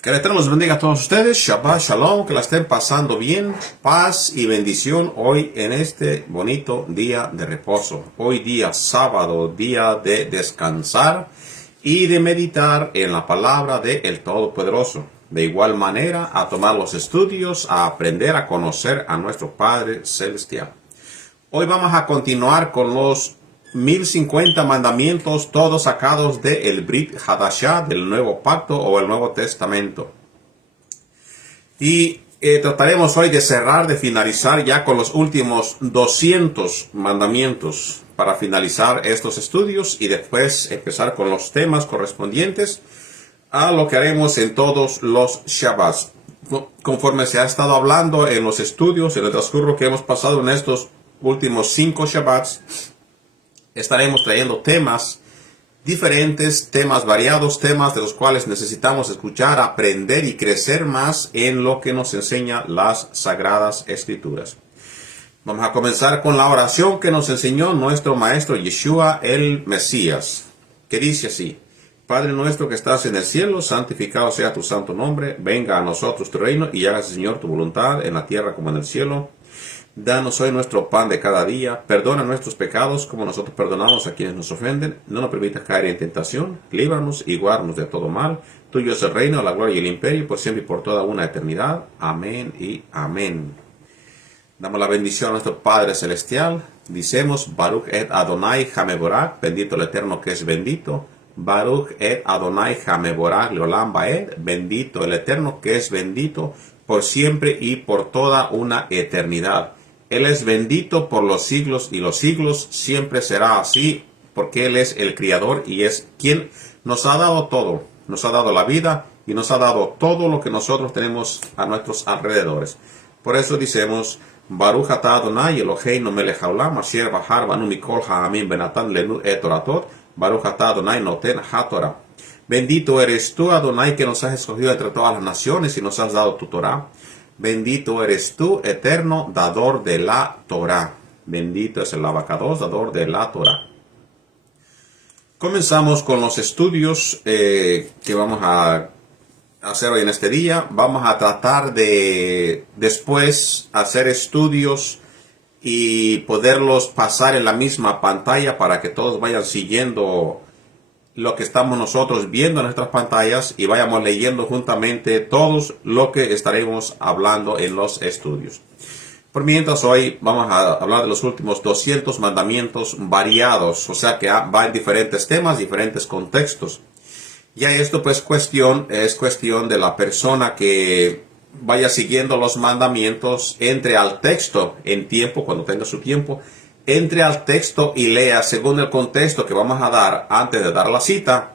Que el Eterno los bendiga a todos ustedes. Shabbat Shalom. Que la estén pasando bien. Paz y bendición hoy en este bonito día de reposo. Hoy día sábado, día de descansar y de meditar en la palabra de el Todopoderoso. De igual manera, a tomar los estudios, a aprender a conocer a nuestro Padre Celestial. Hoy vamos a continuar con los 1050 mandamientos, todos sacados de el Brit Hadashah, del Nuevo Pacto o el Nuevo Testamento. Y trataremos hoy de cerrar, de finalizar ya con los últimos 200 mandamientos para finalizar estos estudios y después empezar con los temas correspondientes a lo que haremos en todos los Shabbats. Conforme se ha estado hablando en los estudios, en el transcurso que hemos pasado en estos últimos 5 Shabbats, estaremos trayendo temas diferentes, temas variados, temas de los cuales necesitamos escuchar, aprender y crecer más en lo que nos enseña las Sagradas Escrituras. Vamos a comenzar con la oración que nos enseñó nuestro Maestro Yeshua el Mesías, que dice así: Padre nuestro que estás en el cielo, santificado sea tu santo nombre, venga a nosotros tu reino y hágase, Señor, tu voluntad en la tierra como en el cielo. Danos hoy nuestro pan de cada día, perdona nuestros pecados como nosotros perdonamos a quienes nos ofenden, no nos permitas caer en tentación, líbranos y guárdanos de todo mal. Tuyo es el reino, la gloria y el imperio, por siempre y por toda una eternidad. Amén y amén. Damos la bendición a nuestro Padre Celestial. Dicemos, Baruch et Adonai Hameborach, bendito el Eterno que es bendito. Baruch et Adonai Hameborach Leolam Baed, bendito el Eterno que es bendito por siempre y por toda una eternidad. Él es bendito por los siglos y los siglos, siempre será así, porque Él es el Criador y es quien nos ha dado todo. Nos ha dado la vida y nos ha dado todo lo que nosotros tenemos a nuestros alrededores. Por eso decimos, Baruch atah Adonai Eloheinu melech haolam, asher bahar banu mikol ha'amim benatan lenu et toratot, Baruch atah Adonai noten haTorah. Bendito eres tú, Adonai, que nos has escogido entre todas las naciones y nos has dado tu Torah. Bendito eres tú, eterno, dador de la Torah. Bendito es el Abacados, dador de la Torah. Comenzamos con los estudios que vamos a hacer hoy en este día. Vamos a tratar de después hacer estudios y poderlos pasar en la misma pantalla para que todos vayan siguiendo lo que estamos nosotros viendo en nuestras pantallas y vayamos leyendo juntamente todos lo que estaremos hablando en los estudios. Por mientras, hoy vamos a hablar de los últimos 200 mandamientos variados, o sea que va en diferentes temas, diferentes contextos. Ya esto pues es cuestión de la persona que vaya siguiendo los mandamientos, entre al texto en tiempo, cuando tenga su tiempo, entre al texto y lea según el contexto que vamos a dar antes de dar la cita,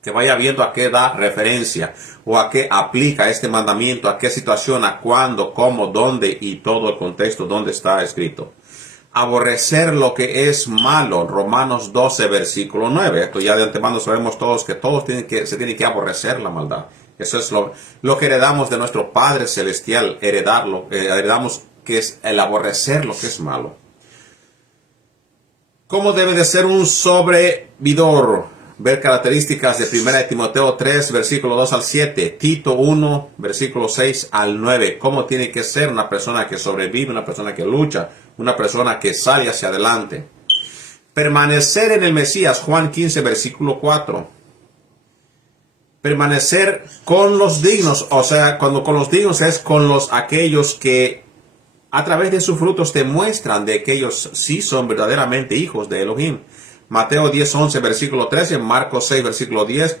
que vaya viendo a qué da referencia o a qué aplica este mandamiento, a qué situación, a cuándo, cómo, dónde y todo el contexto donde está escrito. Aborrecer lo que es malo, Romanos 12, versículo 9. Esto ya de antemano sabemos todos que se tiene que aborrecer la maldad. Eso es lo que heredamos de nuestro Padre Celestial, heredamos que es el aborrecer lo que es malo. ¿Cómo debe de ser un sobrevividor? Ver características de 1 Timoteo 3, versículo 2 al 7. Tito 1, versículo 6 al 9. ¿Cómo tiene que ser una persona que sobrevive, una persona que lucha, una persona que sale hacia adelante? Permanecer en el Mesías, Juan 15, versículo 4. Permanecer con los dignos, o sea, cuando con los dignos es con aquellos que a través de sus frutos te muestran de que ellos sí son verdaderamente hijos de Elohim. Mateo 10, 11, versículo 13, Marcos 6, versículo 10,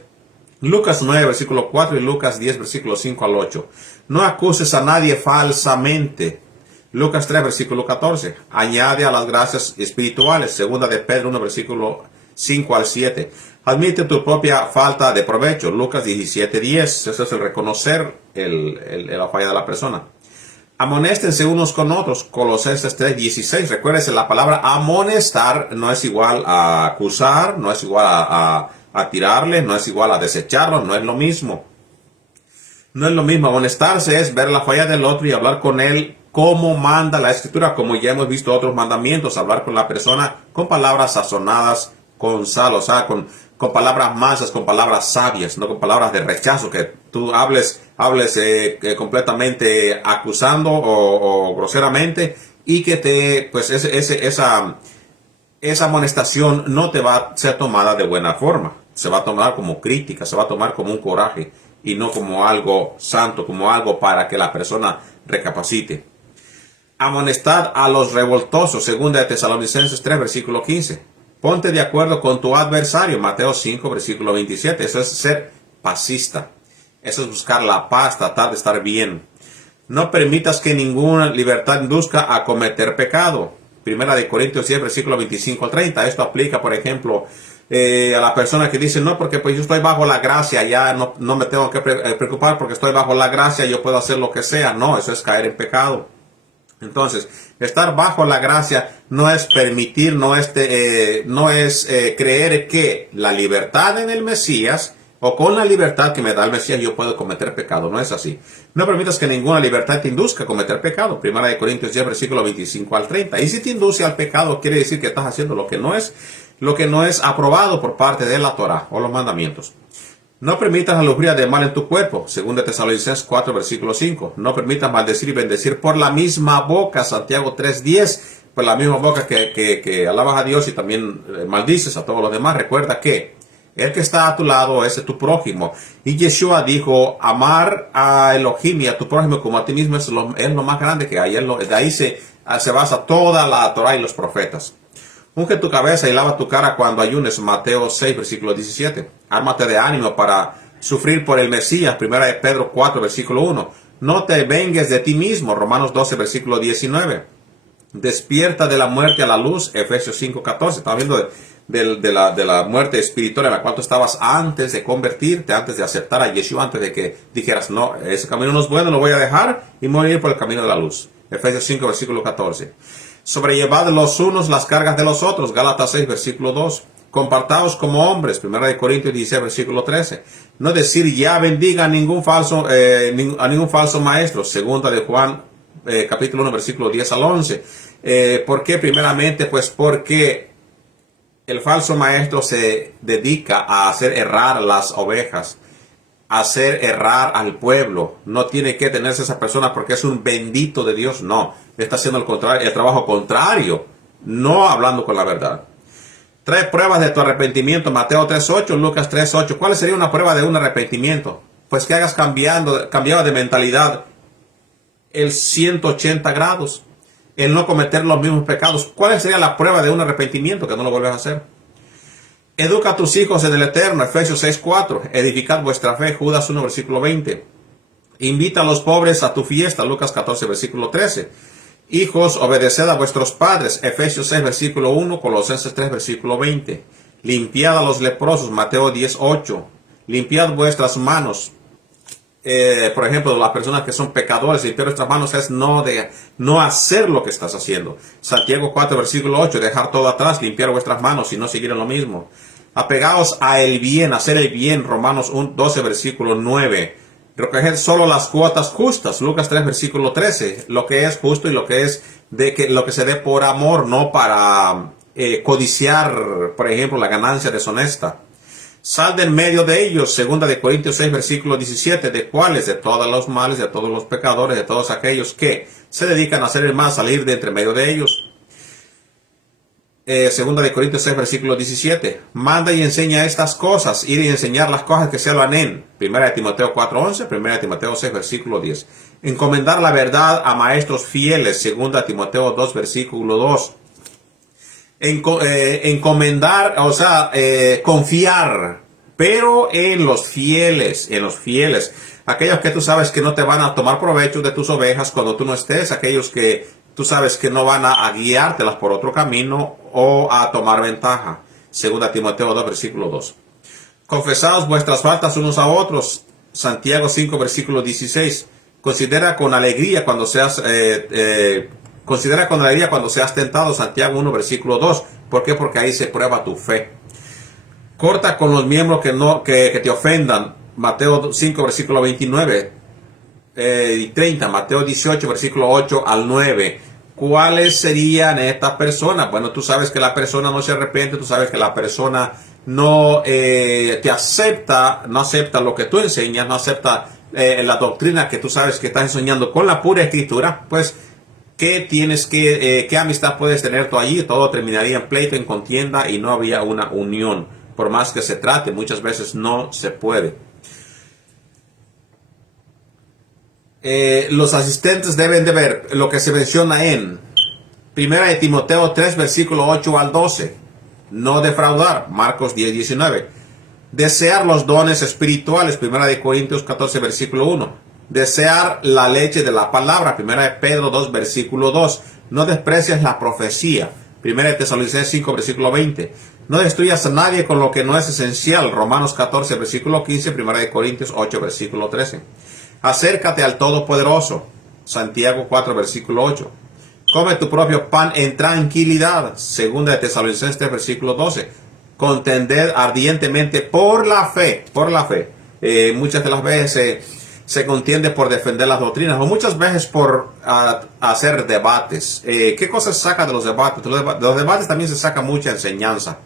Lucas 9, versículo 4 y Lucas 10, versículo 5 al 8. No acuses a nadie falsamente. Lucas 3, versículo 14. Añade a las gracias espirituales. Segunda de Pedro 1, versículo 5 al 7. Admite tu propia falta de provecho. Lucas 17, 10. Eso es el reconocer la falla de la persona. Amonéstense unos con otros, Colosenses 3:16. Recuérdense, la palabra amonestar no es igual a acusar, no es igual a tirarle, no es igual a desecharlo, no es lo mismo. No es lo mismo. Amonestarse es ver la falla del otro y hablar con él como manda la Escritura, como ya hemos visto otros mandamientos, hablar con la persona con palabras sazonadas con sal, o sea, con con palabras mansas, con palabras sabias, no con palabras de rechazo, que tú hables completamente acusando o groseramente, y que pues esa amonestación no te va a ser tomada de buena forma. Se va a tomar como crítica, se va a tomar como un coraje y no como algo santo, como algo para que la persona recapacite. Amonestad a los revoltosos, 2 de Tesalonicenses 3, versículo 15. Ponte de acuerdo con tu adversario, Mateo 5, versículo 27. Eso es ser pacista. Eso es buscar la paz, tratar de estar bien. No permitas que ninguna libertad induzca a cometer pecado. 1 Corintios 10, versículo 25 al 30. Esto aplica, por ejemplo, a la persona que dice, no, porque pues yo estoy bajo la gracia, ya no me tengo que preocupar porque estoy bajo la gracia, yo puedo hacer lo que sea. No, eso es caer en pecado. Entonces, estar bajo la gracia no es permitir, no es creer que la libertad en el Mesías o con la libertad que me da el Mesías yo puedo cometer pecado. No es así. No permitas que ninguna libertad te induzca a cometer pecado. 1 Corintios 10, versículo 25 al 30. Y si te induce al pecado, quiere decir que estás haciendo lo que no es aprobado por parte de la Torah o los mandamientos. No permitas la lujuria de mal en tu cuerpo, 2 Tesalonicenses 4, versículo 5. No permitas maldecir y bendecir por la misma boca, Santiago 3:10. Por la misma boca que alabas a Dios y también maldices a todos los demás. Recuerda que el que está a tu lado es tu prójimo. Y Yeshua dijo, amar a Elohim y a tu prójimo como a ti mismo es lo más grande que hay. De ahí se basa toda la Torah y los profetas. Unge tu cabeza y lava tu cara cuando ayunes, Mateo 6, versículo 17. Ármate de ánimo para sufrir por el Mesías, 1 Pedro 4, versículo 1. No te vengues de ti mismo, Romanos 12, versículo 19. Despierta de la muerte a la luz, Efesios 5, 14. Estamos viendo de la muerte espiritual en la cual tú estabas antes de convertirte, antes de aceptar a Yeshua, antes de que dijeras, no, ese camino no es bueno, lo voy a dejar y morir por el camino de la luz. Efesios 5, versículo 14. Sobrellevad los unos las cargas de los otros, Gálatas 6, versículo 2. Compartaos como hombres, 1 Corintios 16, versículo 13. No decir ya bendiga a ningún falso maestro, 2 de Juan, capítulo 1, versículo 10 al 11. ¿Por qué? Primeramente, pues porque el falso maestro se dedica a hacer errar las ovejas, a hacer errar al pueblo. No tiene que tenerse esa persona porque es un bendito de Dios, no. Está haciendo el trabajo contrario, no hablando con la verdad. Trae pruebas de tu arrepentimiento, Mateo 3.8, Lucas 3.8. ¿Cuál sería una prueba de un arrepentimiento? Pues que hayas cambiado de mentalidad el 180 grados, el no cometer los mismos pecados. ¿Cuál sería la prueba de un arrepentimiento? Que no lo vuelves a hacer. Educa a tus hijos en el Eterno, Efesios 6.4. Edificad vuestra fe, Judas 1, versículo 20. Invita a los pobres a tu fiesta, Lucas 14, versículo 13. Hijos, obedeced a vuestros padres, Efesios 6, versículo 1, Colosenses 3, versículo 20. Limpiad a los leprosos, Mateo 10, 8. Limpiad vuestras manos. Por ejemplo, las personas que son pecadores, limpiar nuestras manos es no hacer lo que estás haciendo. Santiago 4, versículo 8, dejar todo atrás, limpiar vuestras manos y no seguir en lo mismo. Apegaos a el bien, hacer el bien, Romanos 12, versículo 9. Recoger solo las cuotas justas, Lucas 3, versículo 13, lo que es justo y lo que se dé por amor, no para codiciar, por ejemplo, la ganancia deshonesta. Sal del medio de ellos, 2 de Corintios 6, versículo 17, de cuáles, de todos los males, de todos los pecadores, de todos aquellos que se dedican a hacer el mal, salir de entre medio de ellos. 2 de Corintios 6, versículo 17. Manda y enseña estas cosas, ir y enseñar las cosas que se hablan en 1 de Timoteo 4, 11, 1 de Timoteo 6, versículo 10. Encomendar la verdad a maestros fieles, 2 de Timoteo 2, versículo 2. Encomendar, o sea, confiar, pero en los fieles, aquellos que tú sabes que no te van a tomar provecho de tus ovejas cuando tú no estés, aquellos que tú sabes que no van a guiártelas por otro camino o a tomar ventaja. 2 Timoteo 2, versículo 2. Confesaos vuestras faltas unos a otros. Santiago 5, versículo 16. Considera con alegría cuando seas tentado. Santiago 1, versículo 2. ¿Por qué? Porque ahí se prueba tu fe. Corta con los miembros que te ofendan. Mateo 5, versículo 29 y 30. Mateo 18, versículo 8 al 9. ¿Cuáles serían estas personas? Bueno, tú sabes que la persona no se arrepiente, tú sabes que la persona no te acepta, no acepta lo que tú enseñas, no acepta la doctrina que tú sabes que estás enseñando con la pura escritura, pues qué amistad puedes tener tú allí. Todo terminaría en pleito, en contienda, y no habría una unión. Por más que se trate, muchas veces no se puede. Los asistentes deben de ver lo que se menciona en 1 de Timoteo 3, versículo 8 al 12. No defraudar, Marcos 10, 19. Desear los dones espirituales, 1 de Corintios 14, versículo 1. Desear la leche de la palabra, 1 de Pedro 2, versículo 2. No desprecias la profecía, 1 de Tesalonicenses 5, versículo 20. No destruyas a nadie con lo que no es esencial, Romanos 14, versículo 15, 1 de Corintios 8, versículo 13. Acércate al Todopoderoso, Santiago 4, versículo 8. Come tu propio pan en tranquilidad, 2 de Tesalonicenses 3, versículo 12. Contended ardientemente por la fe, por la fe. Muchas de las veces se contiende por defender las doctrinas, o muchas veces por hacer debates. ¿Qué cosas se saca de los debates? De los debates también se saca mucha enseñanza.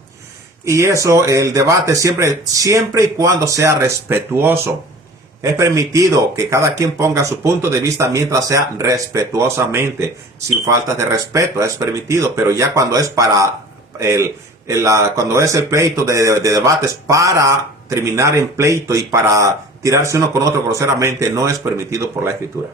Y eso, el debate siempre y cuando sea respetuoso. Es permitido que cada quien ponga su punto de vista mientras sea respetuosamente, sin faltas de respeto, es permitido, pero ya cuando es para cuando es el pleito de debates para terminar en pleito y para tirarse uno con otro groseramente, no es permitido por la Escritura.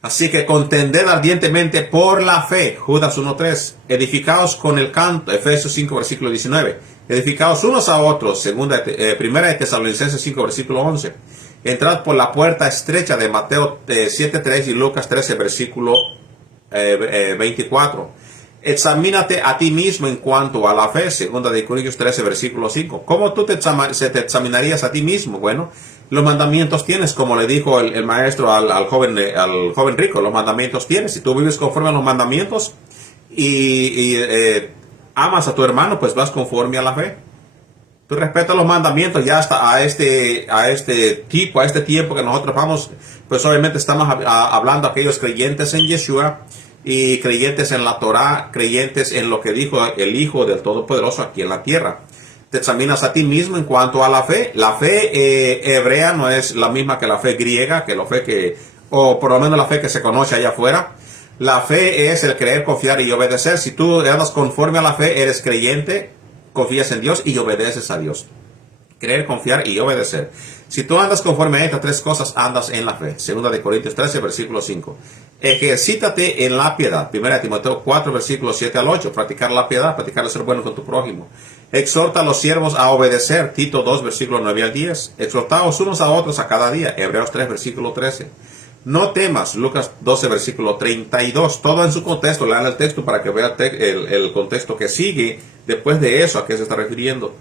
Así que contended ardientemente por la fe, Judas 1.3, edificaos con el canto, Efesios 5, versículo 19, edificaos unos a otros, 1 de Tesalonicenses 5, versículo 11, entrad por la puerta estrecha de Mateo 7.3 y Lucas 13, versículo 24. Examínate a ti mismo en cuanto a la fe, 2 de Corintios 13, versículo 5. ¿Cómo tú te examinarías a ti mismo? Bueno, los mandamientos tienes, como le dijo el maestro al joven rico, los mandamientos tienes. Si tú vives conforme a los mandamientos y amas a tu hermano, pues vas conforme a la fe. Tú respetas los mandamientos ya hasta a este tiempo que nosotros vamos, pues obviamente estamos hablando a aquellos creyentes en Yeshua y creyentes en la Torah, creyentes en lo que dijo el Hijo del Todopoderoso aquí en la tierra. Te examinas a ti mismo en cuanto a la fe. La fe hebrea no es la misma que la fe griega, o por lo menos la fe que se conoce allá afuera. La fe es el creer, confiar y obedecer. Si tú andas conforme a la fe, eres creyente, confías en Dios y obedeces a Dios. Creer, confiar y obedecer. Si tú andas conforme a estas tres cosas, andas en la fe. 2 de Corintios 13, versículo 5. Ejercítate en la piedad. 1 de Timoteo 4, versículos 7 al 8. Practicar la piedad, practicar el ser bueno con tu prójimo. Exhorta a los siervos a obedecer. Tito 2, versículos 9 al 10. Exhortaos unos a otros a cada día. Hebreos 3, versículo 13. No temas. Lucas 12, versículo 32. Todo en su contexto. Lean el texto para que vean el contexto que sigue después de eso, a qué se está refiriendo.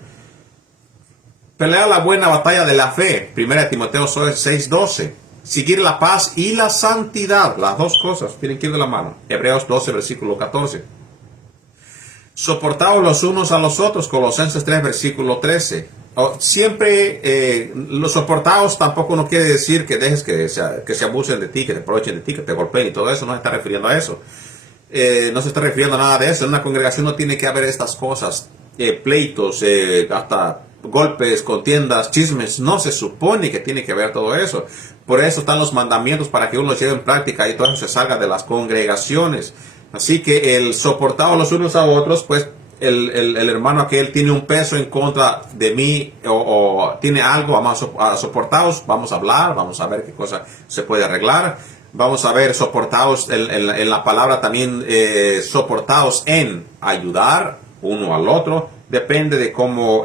Pelea la buena batalla de la fe. 1 de Timoteo 6, 12. Seguir la paz y la santidad. Las dos cosas tienen que ir de la mano. Hebreos 12, versículo 14. Soportaos los unos a los otros. Colosenses 3, versículo 13. Siempre los soportados tampoco no quiere decir que dejes que se abusen de ti, que te aprovechen de ti, que te golpeen y todo eso. No se está refiriendo a eso. No se está refiriendo a nada de eso. En una congregación no tiene que haber estas cosas. Pleitos, hasta golpes, contiendas, chismes. No se supone que tiene que haber todo eso. Por eso están los mandamientos, para que uno los lleve en práctica y todo eso se salga de las congregaciones. Así que el soportados los unos a otros, pues el hermano aquel tiene un peso en contra de mí o tiene algo a soportados, vamos a hablar, vamos a ver qué cosa se puede arreglar. Vamos a ver soportados en la palabra también, soportados en ayudar uno al otro. Depende de cómo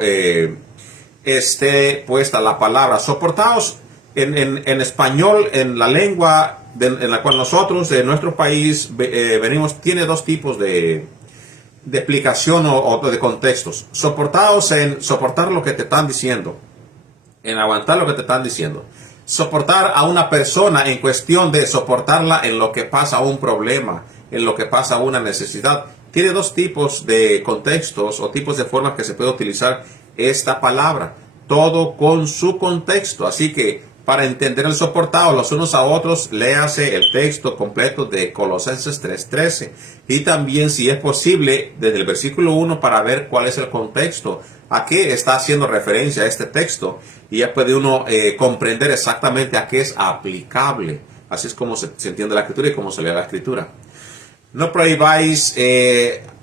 esté puesta la palabra. Soportados en español, en la lengua en la cual nosotros, en nuestro país, venimos, tiene dos tipos de explicación o de contextos. Soportados en soportar lo que te están diciendo, en aguantar lo que te están diciendo. Soportar a una persona en cuestión de soportarla en lo que pasa un problema, en lo que pasa una necesidad. Tiene dos tipos de contextos o tipos de formas que se puede utilizar esta palabra. Todo con su contexto. Así que Para entender el soportado los unos a otros, léase el texto completo de Colosenses 3:13. Y también, si es posible, desde el versículo 1 para ver cuál es el contexto, a qué está haciendo referencia este texto. Y ya puede uno comprender exactamente a qué es aplicable. Así es como se entiende la escritura y cómo se lee la escritura. No prohibáis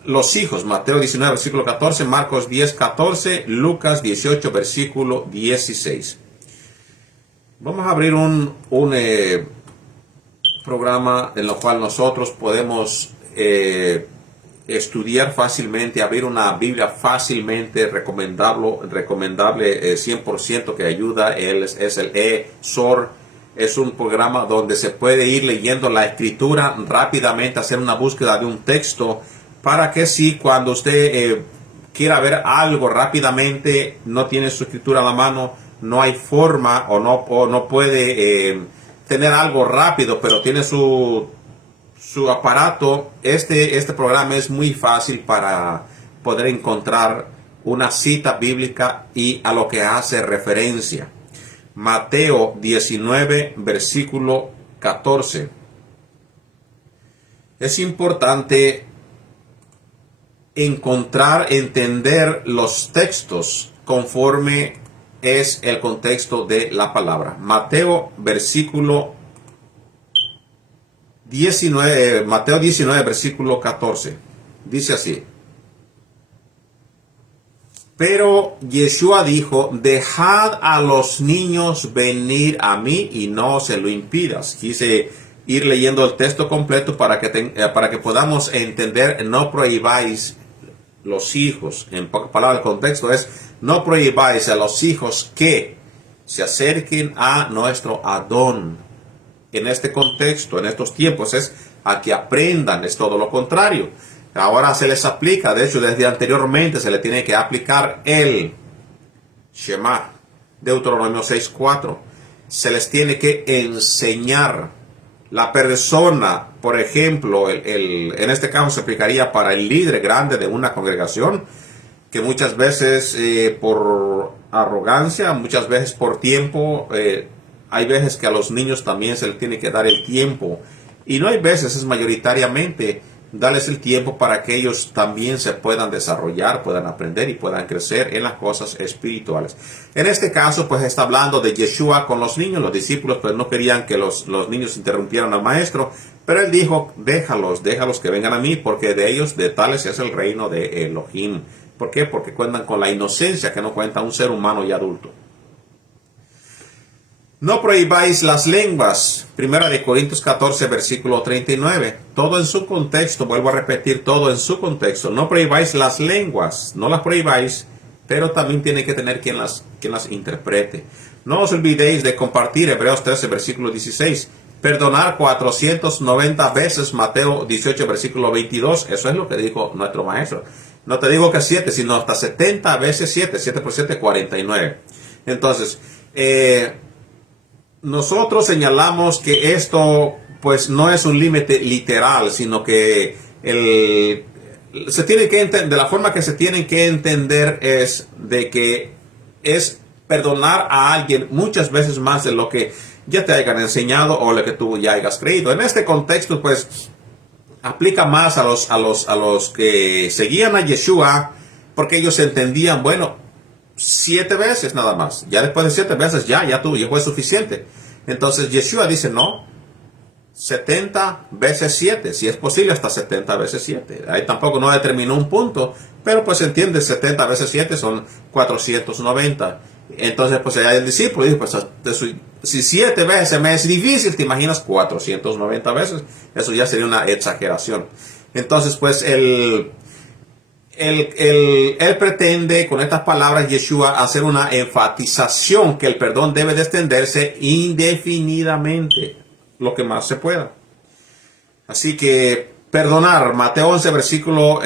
los hijos. Mateo 19, versículo 14. Marcos 10, 14. Lucas 18, versículo 16. Vamos a abrir un programa en el cual nosotros podemos estudiar fácilmente, abrir una Biblia fácilmente, recomendable 100% que ayuda. Es el eSword. Es un programa donde se puede ir leyendo la escritura rápidamente, hacer una búsqueda de un texto, para que si cuando usted quiera ver algo rápidamente, no tiene su escritura a la mano, no hay forma o no puede tener algo rápido, pero tiene su aparato. Este programa es muy fácil para poder encontrar una cita bíblica y a lo que hace referencia. Mateo 19, versículo 14. Es importante entender los textos conforme es el contexto de la palabra. Mateo 19, versículo 14. Dice así: pero Yeshua dijo, dejad a los niños venir a mí y no se lo impidas. Quise ir leyendo el texto completo para que podamos entender. No prohibáis los hijos. En pocas palabras, el contexto es: no prohibáis a los hijos que se acerquen a nuestro Adón. En este contexto, en estos tiempos, es a que aprendan. Es todo lo contrario. Ahora se les aplica, de hecho desde anteriormente se le tiene que aplicar el Shema, Deuteronomio 6:4. Se les tiene que enseñar. La persona, por ejemplo, en este caso se aplicaría para el líder grande de una congregación, que muchas veces por arrogancia, muchas veces por tiempo, hay veces que a los niños también se les tiene que dar el tiempo. Y no hay veces, es mayoritariamente darles el tiempo para que ellos también se puedan desarrollar, puedan aprender y puedan crecer en las cosas espirituales. En este caso, pues está hablando de Yeshua con los niños. Los discípulos pues no querían que los niños interrumpieran al maestro, pero él dijo, déjalos que vengan a mí, porque de ellos, de tales es el reino de Elohim. ¿Por qué? Porque cuentan con la inocencia que no cuenta un ser humano y adulto. No prohibáis las lenguas. Primera de Corintios 14, versículo 39. Todo en su contexto, vuelvo a repetir, todo en su contexto. No prohibáis las lenguas, no las prohibáis, pero también tiene que tener quien las interprete. No os olvidéis de compartir Hebreos 13, versículo 16. Perdonar 490 veces, Mateo 18, versículo 22. Eso es lo que dijo nuestro maestro. No te digo que 7, sino hasta 70 veces 7. 7 por 7, 49. Entonces, nosotros señalamos que esto pues no es un límite literal, sino que se tiene que entender, de la forma que se tienen que entender es de que es perdonar a alguien muchas veces más de lo que ya te hayan enseñado o lo que tú ya hayas creído. En este contexto pues aplica más a los que seguían a Yeshua, porque ellos entendían, bueno, 7 veces nada más. Ya después de 7 veces ya fue suficiente. Entonces Yeshua dice no, 70 veces 7, si es posible hasta 70 veces 7. Ahí tampoco no determinó un punto, pero pues se entiende, 70 veces 7 son 490. Entonces pues allá el discípulo dijo, pues si 7 veces me es difícil, ¿te imaginas 490 veces? Eso ya sería una exageración. Entonces pues él pretende con estas palabras, Yeshua, hacer una enfatización que el perdón debe de extenderse indefinidamente, lo que más se pueda. Así que perdonar, Mateo 11, 25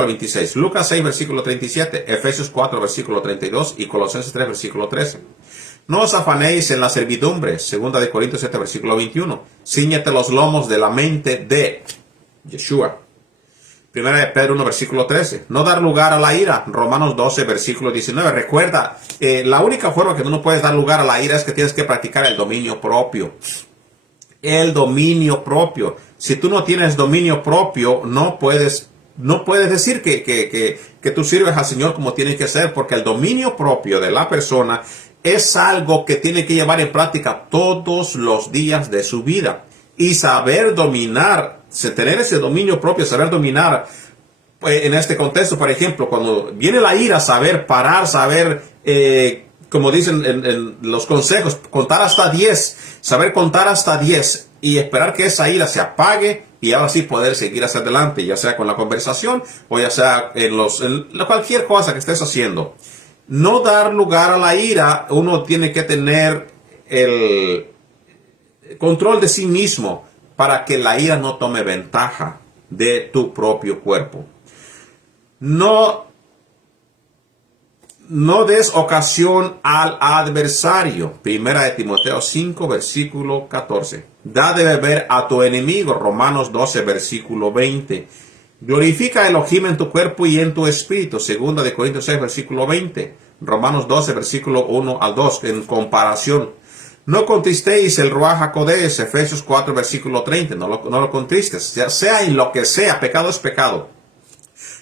al 26, Lucas 6, versículo 37, Efesios 4, versículo 32 y Colosenses 3, versículo 13. No os afanéis en la servidumbre, 2 de Corintios 7, versículo 21. Cíñete los lomos de la mente de Yeshua. Primera de Pedro 1, versículo 13. No dar lugar a la ira. Romanos 12, versículo 19. Recuerda, la única forma que tú no puedes dar lugar a la ira es que tienes que practicar el dominio propio. El dominio propio. Si tú no tienes dominio propio, no puedes decir que tú sirves al Señor como tiene que ser, porque el dominio propio de la persona es algo que tiene que llevar en práctica todos los días de su vida. Y saber dominar, tener ese dominio propio, saber dominar, en este contexto, por ejemplo, cuando viene la ira, saber parar, saber, como dicen en los consejos, contar hasta 10, saber contar hasta 10 y esperar que esa ira se apague y ahora sí poder seguir hacia adelante, ya sea con la conversación o ya sea en cualquier cosa que estés haciendo. No dar lugar a la ira, uno tiene que tener el control de sí mismo para que la ira no tome ventaja de tu propio cuerpo. No des ocasión al adversario. Primera de Timoteo 5, versículo 14. Da de beber a tu enemigo. Romanos 12, versículo 20. Glorifica a Elohim en tu cuerpo y en tu espíritu. Segunda de Corintios 6, versículo 20. Romanos 12, versículo 1 al 2. En comparación. No contristéis el Ruach HaKodesh. Efesios 4, versículo 30. No lo contristes. Sea en lo que sea. Pecado es pecado.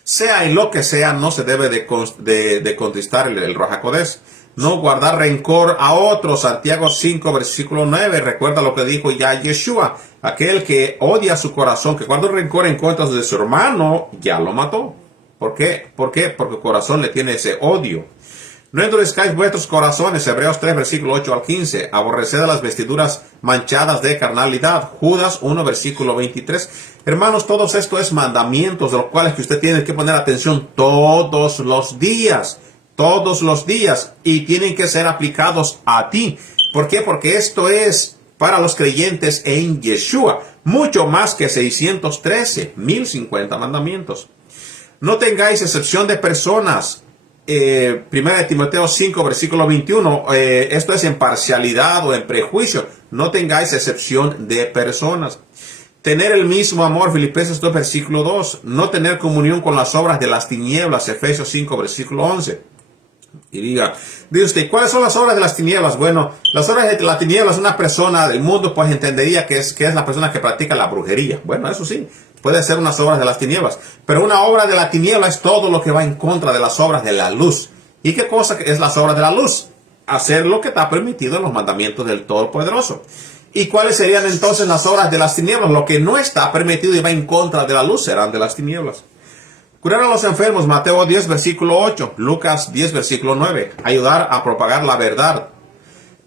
Sea en lo que sea, no se debe de contristar el Ruach HaKodesh. No guardar rencor a otros. Santiago 5, versículo 9. Recuerda lo que dijo ya Yeshua. Aquel que odia su corazón, que guarda rencor en contra de su hermano, ya lo mató. ¿Por qué? Porque el corazón le tiene ese odio. No endurezcáis vuestros corazones. Hebreos 3, versículo 8 al 15. Aborreced a las vestiduras manchadas de carnalidad. Judas 1, versículo 23. Hermanos, todos esto es mandamientos de los cuales que usted tiene que poner atención todos los días. Todos los días. Y tienen que ser aplicados a ti. ¿Por qué? Porque esto es para los creyentes en Yeshua. Mucho más que 613, 1050 mandamientos. No tengáis excepción de personas. Primera de Timoteo 5, versículo 21. Esto es en parcialidad o en prejuicio. No tengáis excepción de personas. Tener el mismo amor, Filipenses 2, versículo 2. No tener comunión con las obras de las tinieblas, Efesios 5, versículo 11. Y dice usted, ¿cuáles son las obras de las tinieblas? Bueno, las obras de las tinieblas, una persona del mundo pues entendería que es la persona que practica la brujería. Bueno, eso sí, puede ser unas obras de las tinieblas. Pero una obra de la tiniebla es todo lo que va en contra de las obras de la luz. ¿Y qué cosa es las obras de la luz? Hacer lo que está permitido en los mandamientos del Todopoderoso. ¿Y cuáles serían entonces las obras de las tinieblas? Lo que no está permitido y va en contra de la luz serán de las tinieblas. Curar a los enfermos, Mateo 10, versículo 8, Lucas 10, versículo 9. Ayudar a propagar la verdad.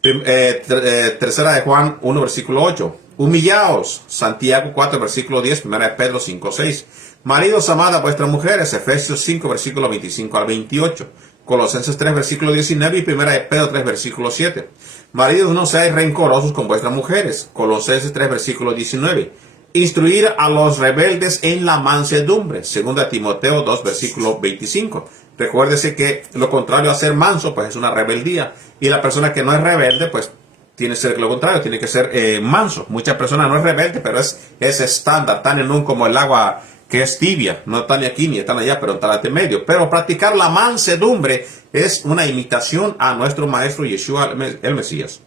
Tercera de Juan 1, versículo 8. Humillaos, Santiago 4, versículo 10, Primera de Pedro 5, 6. Maridos, amad a vuestras mujeres, Efesios 5, versículo 25 al 28. Colosenses 3, versículo 19 y Primera de Pedro 3, versículo 7. Maridos, no seáis rencorosos con vuestras mujeres, Colosenses 3, versículo 19. Instruir a los rebeldes en la mansedumbre. Segunda Timoteo 2, versículo 25. Recuérdese que lo contrario a ser manso, pues es una rebeldía. Y la persona que no es rebelde, pues tiene que ser lo contrario, tiene que ser manso. Muchas personas no es rebelde, pero es estándar. Están en como el agua que es tibia. No están ni aquí ni están allá, pero están en medio. Pero practicar la mansedumbre es una imitación a nuestro maestro Yeshua el Mesías.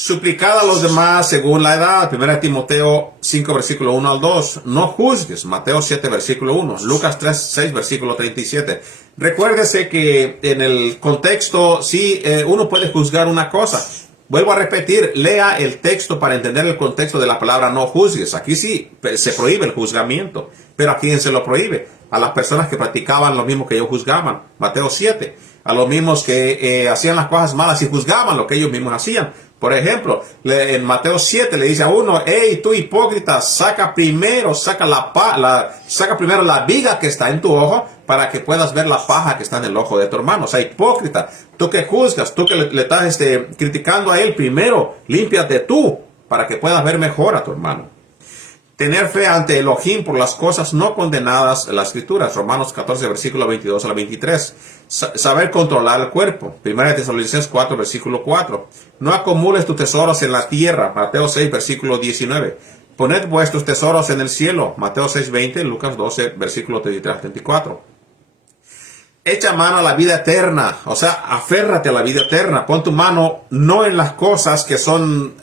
Suplicad a los demás según la edad. 1 Timoteo 5, versículo 1 al 2. No juzgues. Mateo 7, versículo 1. Lucas 3, 6, versículo 37. Recuérdese que en el contexto, sí, uno puede juzgar una cosa. Vuelvo a repetir, lea el texto para entender el contexto de la palabra no juzgues. Aquí sí, se prohíbe el juzgamiento. Pero ¿a quién se lo prohíbe? A las personas que practicaban lo mismo que ellos juzgaban. Mateo 7. A los mismos que hacían las cosas malas y juzgaban lo que ellos mismos hacían. Por ejemplo, en Mateo 7 le dice a uno, hey, tú hipócrita, saca primero la viga que está en tu ojo para que puedas ver la paja que está en el ojo de tu hermano. O sea, hipócrita, tú que juzgas, tú que le estás criticando a él, primero límpiate tú para que puedas ver mejor a tu hermano. Tener fe ante Elohim por las cosas no condenadas en las Escrituras. Romanos 14, versículo 22 al 23. Saber controlar el cuerpo. 1 Tesalonicenses 4, versículo 4. No acumules tus tesoros en la tierra. Mateo 6, versículo 19. Poned vuestros tesoros en el cielo. Mateo 6:20, Lucas 12, versículo 33 a 34. Echa mano a la vida eterna, o sea, aférrate a la vida eterna. Pon tu mano no en las cosas que son,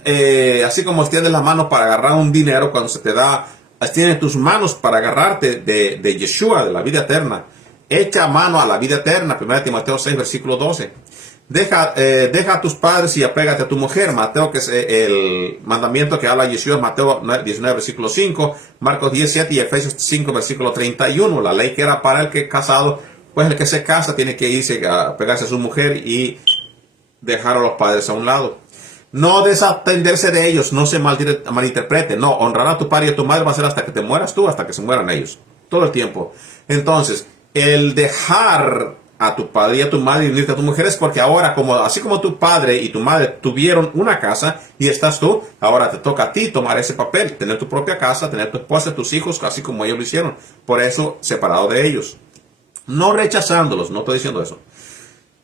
así como extiendes la mano para agarrar un dinero cuando se te da, extiende tus manos para agarrarte de Yeshua, de la vida eterna. Echa mano a la vida eterna. 1 Timoteo 6, versículo 12. Deja a tus padres y apégate a tu mujer. Mateo, que es el mandamiento que habla Yeshua, Mateo 19, versículo 5, Marcos 17 y Efesios 5, versículo 31. La ley que era para el que casado, pues el que se casa tiene que irse a pegarse a su mujer y dejar a los padres a un lado. No desatenderse de ellos, no se malinterprete. No, honrar a tu padre y a tu madre va a ser hasta que te mueras tú, hasta que se mueran ellos. Todo el tiempo. Entonces, el dejar a tu padre y a tu madre y unirte a tu mujer es porque ahora, así como tu padre y tu madre tuvieron una casa y estás tú, ahora te toca a ti tomar ese papel, tener tu propia casa, tener tu esposa, tus hijos, así como ellos lo hicieron. Por eso, separado de ellos. No rechazándolos, no estoy diciendo eso.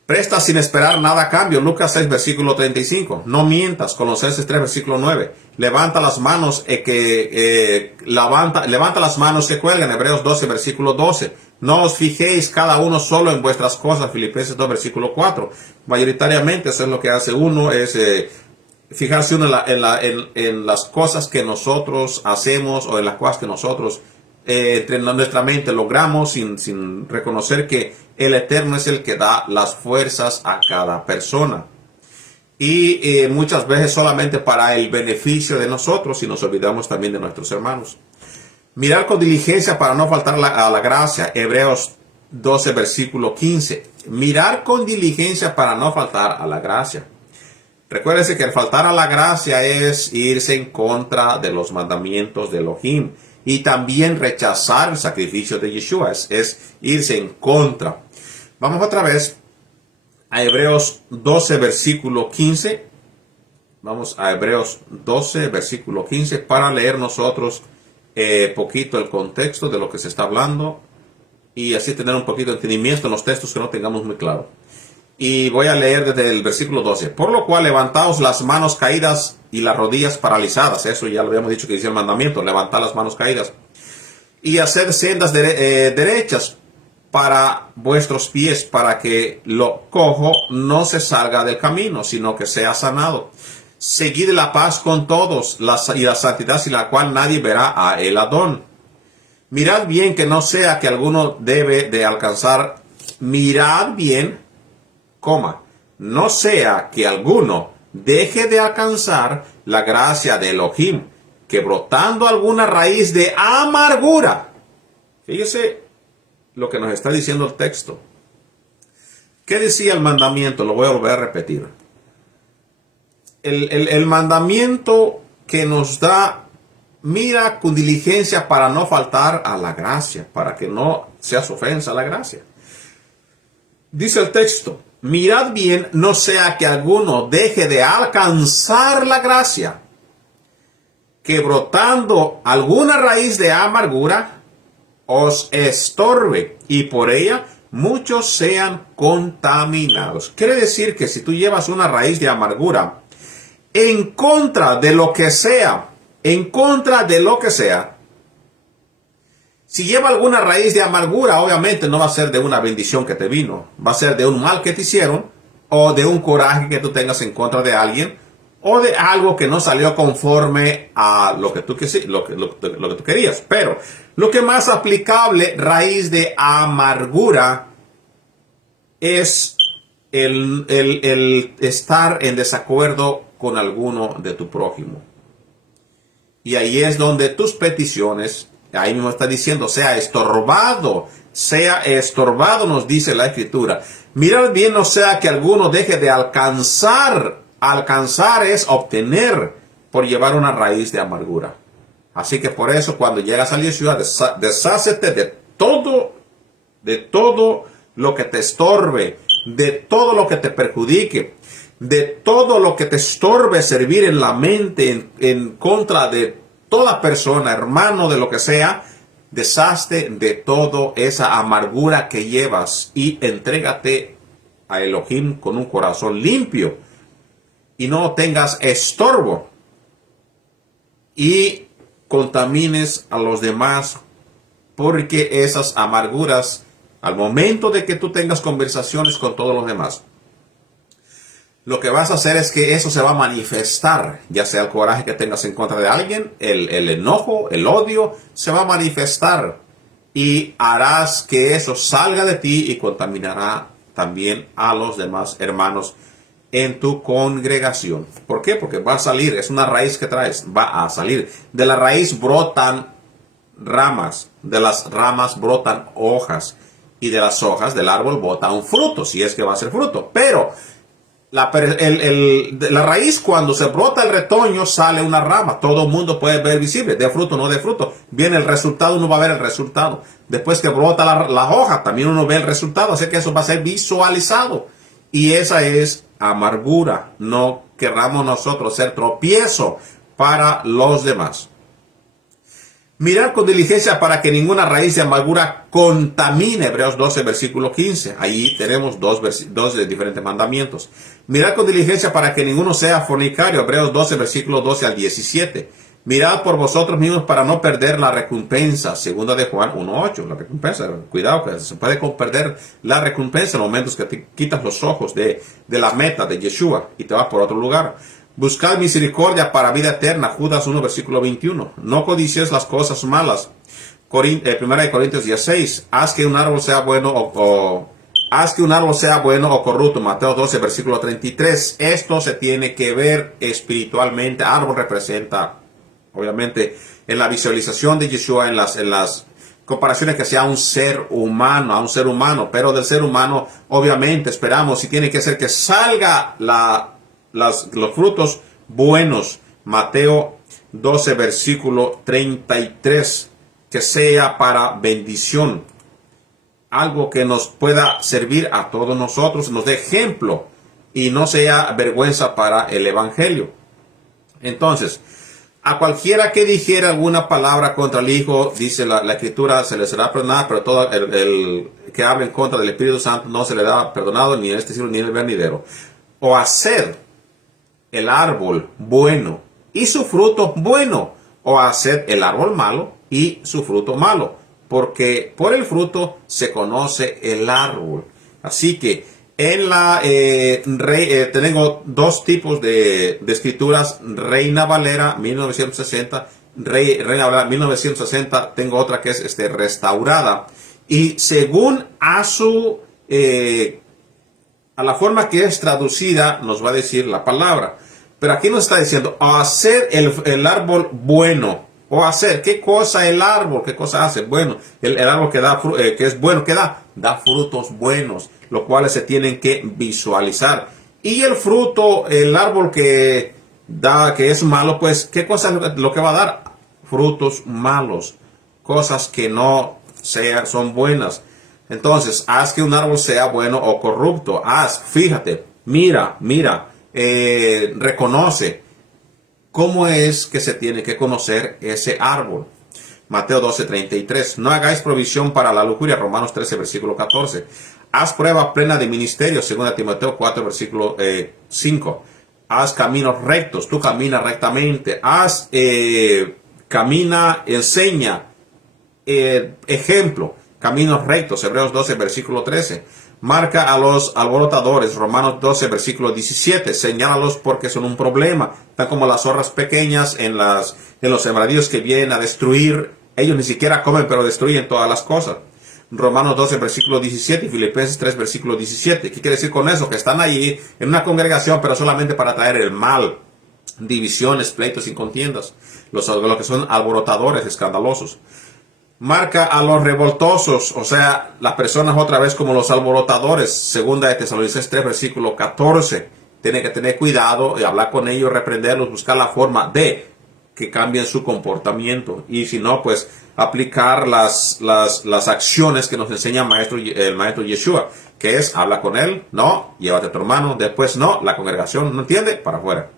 Presta sin esperar nada a cambio. Lucas 6, versículo 35. No mientas. Colosenses 3, versículo 9. Levanta las manos levanta las manos que cuelgan. Hebreos 12, versículo 12. No os fijéis cada uno solo en vuestras cosas. Filipenses 2, versículo 4. Mayoritariamente eso es lo que hace uno, es fijarse uno en las cosas que nosotros hacemos o en las cosas que nosotros entre nuestra mente logramos sin reconocer que el Eterno es el que da las fuerzas a cada persona. Y muchas veces solamente para el beneficio de nosotros y nos olvidamos también de nuestros hermanos. Mirar con diligencia para no faltar a la gracia. Hebreos 12, versículo 15. Mirar con diligencia para no faltar a la gracia. Recuérdese que el faltar a la gracia es irse en contra de los mandamientos de Elohim. Y también rechazar el sacrificio de Yeshua. Es irse en contra. Vamos otra vez a Hebreos 12, versículo 15. Vamos a Hebreos 12, versículo 15 para leer nosotros poquito el contexto de lo que se está hablando y así tener un poquito de entendimiento en los textos que no tengamos muy claro. Y voy a leer desde el versículo 12. Por lo cual levantaos las manos caídas y las rodillas paralizadas. Eso ya lo habíamos dicho que dice el mandamiento. Levantar las manos caídas. Y hacer sendas derechas para vuestros pies, para que lo cojo no se salga del camino, sino que sea sanado. Seguid la paz con todos y la santidad sin la cual nadie verá a el Adón. Mirad bien que no sea que alguno debe de alcanzar. Mirad bien, no sea que alguno deje de alcanzar la gracia de Elohim, que brotando alguna raíz de amargura. Fíjese lo que nos está diciendo el texto. ¿Qué decía el mandamiento? Lo voy a volver a repetir. El mandamiento que nos da, mira con diligencia para no faltar a la gracia, para que no seas ofensa a la gracia. Dice el texto, mirad bien, no sea que alguno deje de alcanzar la gracia, que brotando alguna raíz de amargura os estorbe y por ella muchos sean contaminados. Quiere decir que si tú llevas una raíz de amargura en contra de lo que sea, si lleva alguna raíz de amargura, obviamente no va a ser de una bendición que te vino, va a ser de un mal que te hicieron o de un coraje que tú tengas en contra de alguien o de algo que no salió conforme a lo que tú querías. Pero lo que más aplicable, raíz de amargura, es el estar en desacuerdo con alguno de tu prójimo. Y ahí es donde tus peticiones, ahí mismo está diciendo, sea estorbado, nos dice la Escritura. Mirad bien, no sea que alguno deje de alcanzar. Alcanzar es obtener por llevar una raíz de amargura. Así que por eso cuando llegas a la ciudad, deshácete de todo lo que te estorbe, de todo lo que te perjudique, de todo lo que te estorbe servir en la mente en contra de toda persona, hermano, de lo que sea. Deshazte de toda esa amargura que llevas y entrégate a Elohim con un corazón limpio y no tengas estorbo. Y contamines a los demás, porque esas amarguras, al momento de que tú tengas conversaciones con todos los demás, lo que vas a hacer es que eso se va a manifestar, ya sea el coraje que tengas en contra de alguien, el enojo, el odio, se va a manifestar y harás que eso salga de ti y contaminará también a los demás hermanos en tu congregación. ¿Por qué? Porque va a salir, es una raíz que traes, va a salir. De la raíz brotan ramas, de las ramas brotan hojas y de las hojas del árbol brota un fruto, si es que va a ser fruto. Pero la raíz, cuando se brota el retoño, sale una rama. Todo el mundo puede ver visible, de fruto, no de fruto. Viene el resultado, uno va a ver el resultado. Después que brota la hoja, también uno ve el resultado. Así que eso va a ser visualizado. Y esa es amargura. No querramos nosotros ser tropiezo para los demás. Mirar con diligencia para que ninguna raíz de amargura contamine. Hebreos 12, versículo 15. Ahí tenemos dos de diferentes mandamientos. Mirar con diligencia para que ninguno sea fornicario. Hebreos 12, versículo 12 al 17. Mirad por vosotros mismos para no perder la recompensa. Segunda de Juan 1:8. La recompensa. Cuidado, que se puede perder la recompensa en los momentos que te quitas los ojos de la meta de Yeshua y te vas por otro lugar. Buscad misericordia para vida eterna. Judas 1, versículo 21. No codicies las cosas malas. 1 Corintios 16. Haz que un árbol sea bueno o corrupto. Mateo 12, versículo 33. Esto se tiene que ver espiritualmente. Árbol representa, obviamente, en la visualización de Yeshua, en las comparaciones que sea a un ser humano, pero del ser humano, obviamente, esperamos, si tiene que ser que salga los frutos buenos. Mateo 12, versículo 33, que sea para bendición, algo que nos pueda servir a todos nosotros, nos dé ejemplo y no sea vergüenza para el evangelio. Entonces, a cualquiera que dijera alguna palabra contra el Hijo, dice la Escritura, se le será perdonada, pero todo el que hable en contra del Espíritu Santo no se le da perdonado, ni en este siglo ni en el venidero. O hacer el árbol bueno y su fruto bueno, o hacer el árbol malo y su fruto malo, porque por el fruto se conoce el árbol. Así que en tengo dos tipos de escrituras: Reina Valera 1960, Reina Valera 1960, tengo otra que es restaurada, y según a la forma que es traducida nos va a decir la palabra. Pero aquí nos está diciendo hacer el árbol bueno. O hacer, ¿qué cosa el árbol? ¿Qué cosa hace? Bueno, el árbol que da, que es bueno, ¿qué da? Da frutos buenos, los cuales se tienen que visualizar. Y el fruto, el árbol que da, que es malo, pues, ¿qué cosa es lo que va a dar? Frutos malos, cosas que no son buenas. Entonces, haz que un árbol sea bueno o corrupto. Fíjate, mira, reconoce. ¿Cómo es que se tiene que conocer ese árbol? Mateo 12, 33. No hagáis provisión para la lujuria. Romanos 13, versículo 14. Haz prueba plena de ministerio. 2 Timoteo 4, versículo 5. Haz caminos rectos. Tú camina rectamente. Enseña. Ejemplo. Caminos rectos. Hebreos 12, versículo 13. Marca a los alborotadores. Romanos 12, versículo 17. Señálalos porque son un problema. Están como las zorras pequeñas en los sembradíos que vienen a destruir. Ellos ni siquiera comen, pero destruyen todas las cosas. Romanos 12, versículo 17 y Filipenses 3, versículo 17. ¿Qué quiere decir con eso? Que están allí en una congregación, pero solamente para traer el mal. Divisiones, pleitos y contiendas. Los que son alborotadores escandalosos. Marca a los revoltosos, o sea, las personas otra vez como los alborotadores. Segunda de Tesalonicenses 3, versículo 14. Tiene que tener cuidado y hablar con ellos, reprenderlos, buscar la forma de que cambien su comportamiento. Y si no, pues aplicar las acciones que nos enseña el maestro Yeshua, que es habla con él, no, llévate a tu hermano, después no, la congregación no entiende, para afuera.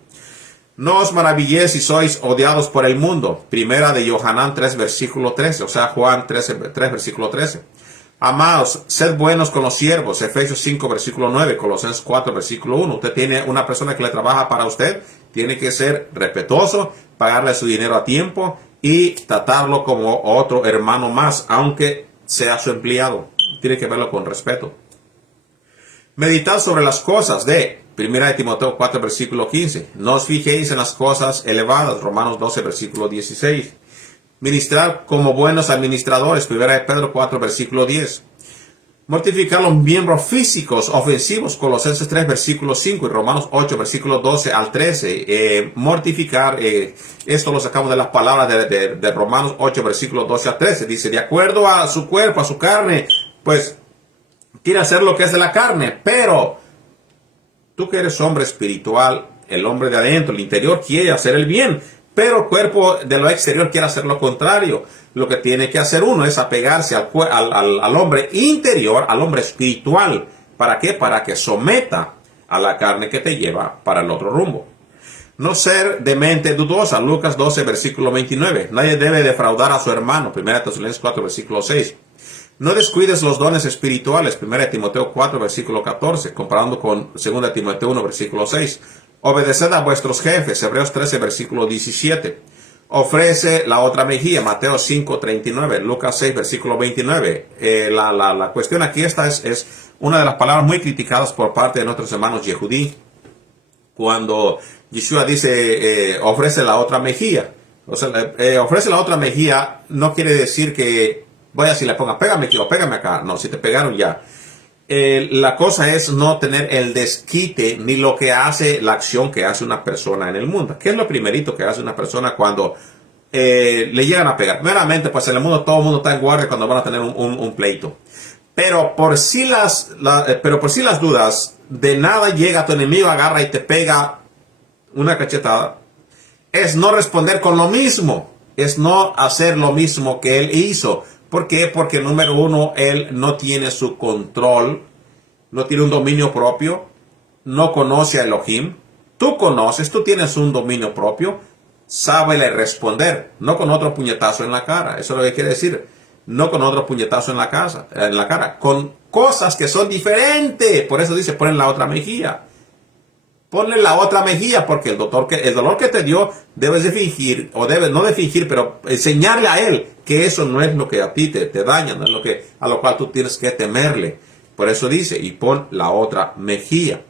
No os maravilléis si sois odiados por el mundo. Primera de Yohanan 3, versículo 13. O sea, Juan 3, versículo 13. Amados, sed buenos con los siervos. Efesios 5, versículo 9. Colosenses 4, versículo 1. Usted tiene una persona que le trabaja para usted. Tiene que ser respetuoso, pagarle su dinero a tiempo y tratarlo como otro hermano más, aunque sea su empleado. Tiene que verlo con respeto. Meditad sobre las cosas de 1 de Timoteo 4, versículo 15. No os fijéis en las cosas elevadas. Romanos 12, versículo 16. Ministrar como buenos administradores. 1 de Pedro 4, versículo 10. Mortificar los miembros físicos ofensivos. Colosenses 3, versículo 5 y Romanos 8, versículo 12 al 13. Mortificar, esto lo sacamos de las palabras de Romanos 8, versículo 12 al 13. Dice, de acuerdo a su cuerpo, a su carne, pues quiere hacer lo que es de la carne, pero tú que eres hombre espiritual, el hombre de adentro, el interior, quiere hacer el bien, pero el cuerpo de lo exterior quiere hacer lo contrario. Lo que tiene que hacer uno es apegarse al hombre interior, al hombre espiritual. ¿Para qué? Para que someta a la carne que te lleva para el otro rumbo. No ser de mente dudosa. Lucas 12, versículo 29. Nadie debe defraudar a su hermano. 1 Tesalonicenses 4, versículo 6. No descuides los dones espirituales. 1 Timoteo 4, versículo 14. Comparando con 2 Timoteo 1, versículo 6. Obedeced a vuestros jefes. Hebreos 13, versículo 17. Ofrece la otra mejilla, Mateo 5, 39, Lucas 6, versículo 29. La cuestión aquí es una de las palabras muy criticadas por parte de nuestros hermanos Yehudí. Cuando Yeshua dice, ofrece la otra mejilla. O sea, ofrece la otra mejilla no quiere decir que vaya si le ponga, pégame aquí o pégame acá. No, si te pegaron ya. La cosa es no tener el desquite ni lo que hace la acción que hace una persona en el mundo. ¿Qué es lo primerito que hace una persona cuando le llegan a pegar? Primeramente, pues en el mundo todo el mundo está en guardia cuando van a tener un pleito. Pero por si las dudas, de nada llega tu enemigo, agarra y te pega una cachetada. Es no responder con lo mismo. Es no hacer lo mismo que él hizo. ¿Por qué? Porque número uno, él no tiene su control, no tiene un dominio propio, no conoce a Elohim. Tú conoces, tú tienes un dominio propio, sábele responder, no con otro puñetazo en la cara. Eso es lo que quiere decir, no con otro puñetazo en la cara, con cosas que son diferentes. Por eso dice, ponen la otra mejilla. Ponle la otra mejilla, porque el dolor que te dio, debes de fingir, o debes, no de fingir, pero enseñarle a él que eso no es lo que a ti te daña, no es lo que, a lo cual tú tienes que temerle. Por eso dice, y pon la otra mejilla.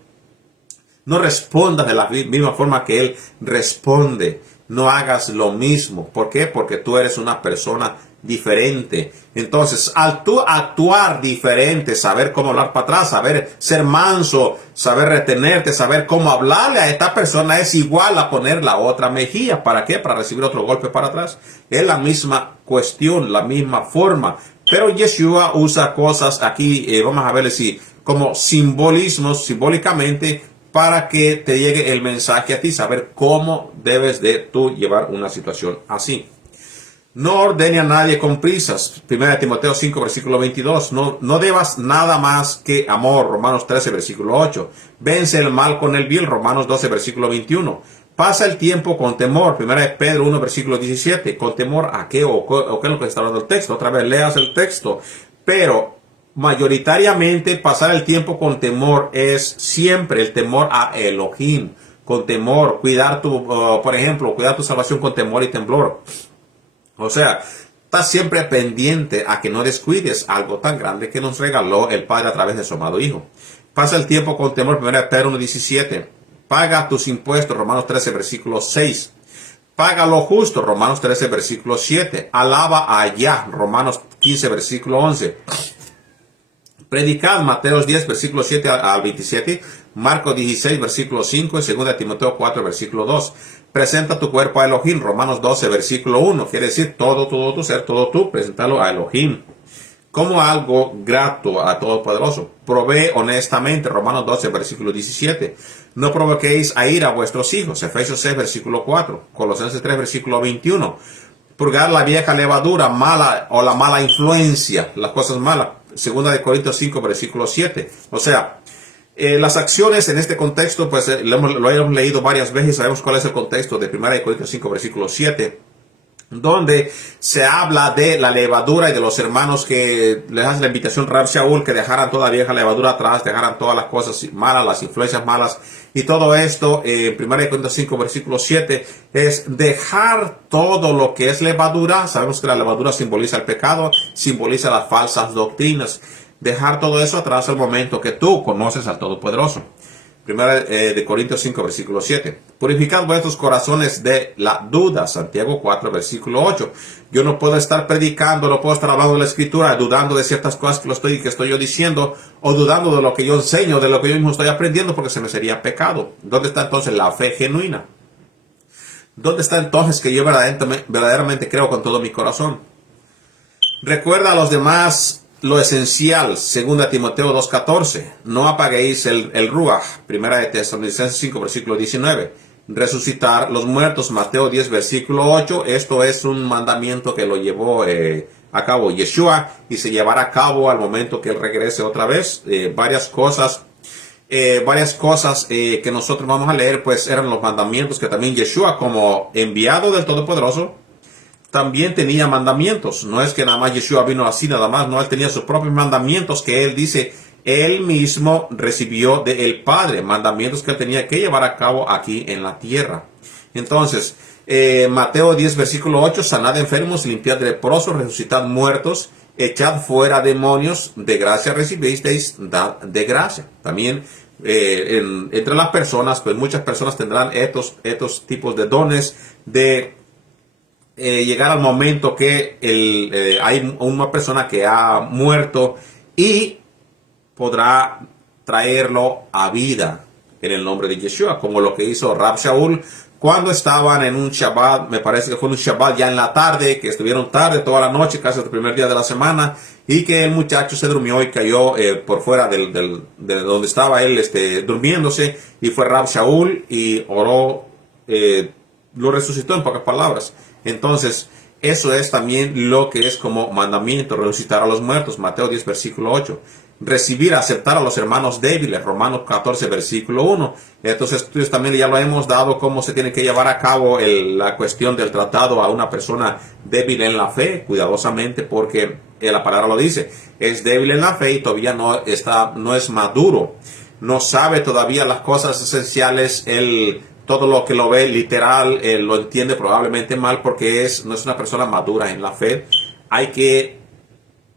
No respondas de la misma forma que él responde. No hagas lo mismo. ¿Por qué? Porque tú eres una persona diferente. Entonces, al tú actuar diferente, saber cómo hablar para atrás, saber ser manso, saber retenerte, saber cómo hablarle a esta persona es igual a poner la otra mejilla. ¿Para qué? Para recibir otro golpe para atrás. Es la misma cuestión, la misma forma. Pero Yeshua usa cosas aquí, vamos a ver si como simbolismos, simbólicamente, para que te llegue el mensaje a ti, saber cómo debes de tú llevar una situación así. No ordene a nadie con prisas. 1 Timoteo 5, versículo 22. No debas nada más que amor. Romanos 13, versículo 8. Vence el mal con el bien. Romanos 12, versículo 21. Pasa el tiempo con temor. 1 Pedro 1, versículo 17. ¿Con temor a qué? ¿O qué es lo que está hablando el texto? Otra vez leas el texto. Pero mayoritariamente pasar el tiempo con temor es siempre el temor a Elohim. Con temor. Cuidar por ejemplo, cuidar tu salvación con temor y temblor. O sea, estás siempre pendiente a que no descuides algo tan grande que nos regaló el Padre a través de su amado Hijo. Pasa el tiempo con temor, 1 Pedro 1:17. Paga tus impuestos, Romanos 13, versículo 6. Paga lo justo, Romanos 13, versículo 7. Alaba a Yah, Romanos 15, versículo 11. Predicad, Mateos 10, versículo 7 al 27. Marcos 16, versículo 5. Y 2 Timoteo 4, versículo 2. Presenta tu cuerpo a Elohim, Romanos 12, versículo 1. Quiere decir todo tu ser, todo tú, presentarlo a Elohim como algo grato a Todopoderoso. Provee honestamente, Romanos 12, versículo 17. No provoquéis a ira a vuestros hijos, Efesios 6, versículo 4. Colosenses 3, versículo 21. Purgar la vieja levadura mala o la mala influencia, las cosas malas. 2 Corintios 5, versículo 7. O sea, las acciones en este contexto, pues lo hemos leído varias veces, sabemos cuál es el contexto de 1 Corintios 5, versículo 7. donde se habla de la levadura y de los hermanos que les hace la invitación Rab Shaul que dejaran toda la vieja levadura atrás, dejaran todas las cosas malas, las influencias malas, y todo esto en 1 Corintios 5 versículo 7 es dejar todo lo que es levadura. Sabemos que la levadura simboliza el pecado, simboliza las falsas doctrinas. Dejar todo eso atrás al momento que tú conoces al Todopoderoso. Primera de Corintios 5, versículo 7. Purificad vuestros corazones de la duda. Santiago 4, versículo 8. Yo no puedo estar predicando, no puedo estar hablando de la Escritura, dudando de ciertas cosas que estoy yo diciendo, o dudando de lo que yo enseño, de lo que yo mismo estoy aprendiendo, porque se me sería pecado. ¿Dónde está entonces la fe genuina? ¿Dónde está entonces que yo verdaderamente creo con todo mi corazón? Recuerda a los demás lo esencial, 2 Timoteo 2.14, no apaguéis el Ruach, 1 de Tesalonicenses 5, versículo 19, resucitar los muertos, Mateo 10, versículo 8, esto es un mandamiento que lo llevó a cabo Yeshua y se llevará a cabo al momento que él regrese otra vez. Varias cosas que nosotros vamos a leer, pues eran los mandamientos que también Yeshua, como enviado del Todopoderoso, también tenía mandamientos. No es que nada más Yeshua vino así nada más, no, él tenía sus propios mandamientos que él dice, él mismo recibió del Padre, mandamientos que él tenía que llevar a cabo aquí en la tierra. Entonces, Mateo 10, versículo 8, sanad enfermos, limpiad leprosos, resucitad muertos, echad fuera demonios, de gracia recibisteis, dad de gracia. También entre las personas, pues muchas personas tendrán estos tipos de dones de llegar al momento que hay una persona que ha muerto y podrá traerlo a vida en el nombre de Yeshua, como lo que hizo Rab Shaul cuando estaban en un Shabbat, me parece que fue un Shabbat ya en la tarde, que estuvieron tarde toda la noche, casi el primer día de la semana, y que el muchacho se durmió y cayó por fuera de donde estaba él durmiéndose, y fue Rab Shaul y oró, lo resucitó en pocas palabras. Entonces, eso es también lo que es como mandamiento, resucitar a los muertos, Mateo 10, versículo 8. Recibir, aceptar a los hermanos débiles, Romanos 14, versículo 1. Estos estudios también ya lo hemos dado, cómo se tiene que llevar a cabo la cuestión del tratado a una persona débil en la fe, cuidadosamente, porque la palabra lo dice, es débil en la fe y todavía no es maduro, no sabe todavía las cosas esenciales, todo lo que lo ve literal, lo entiende probablemente mal porque no es una persona madura en la fe. Hay que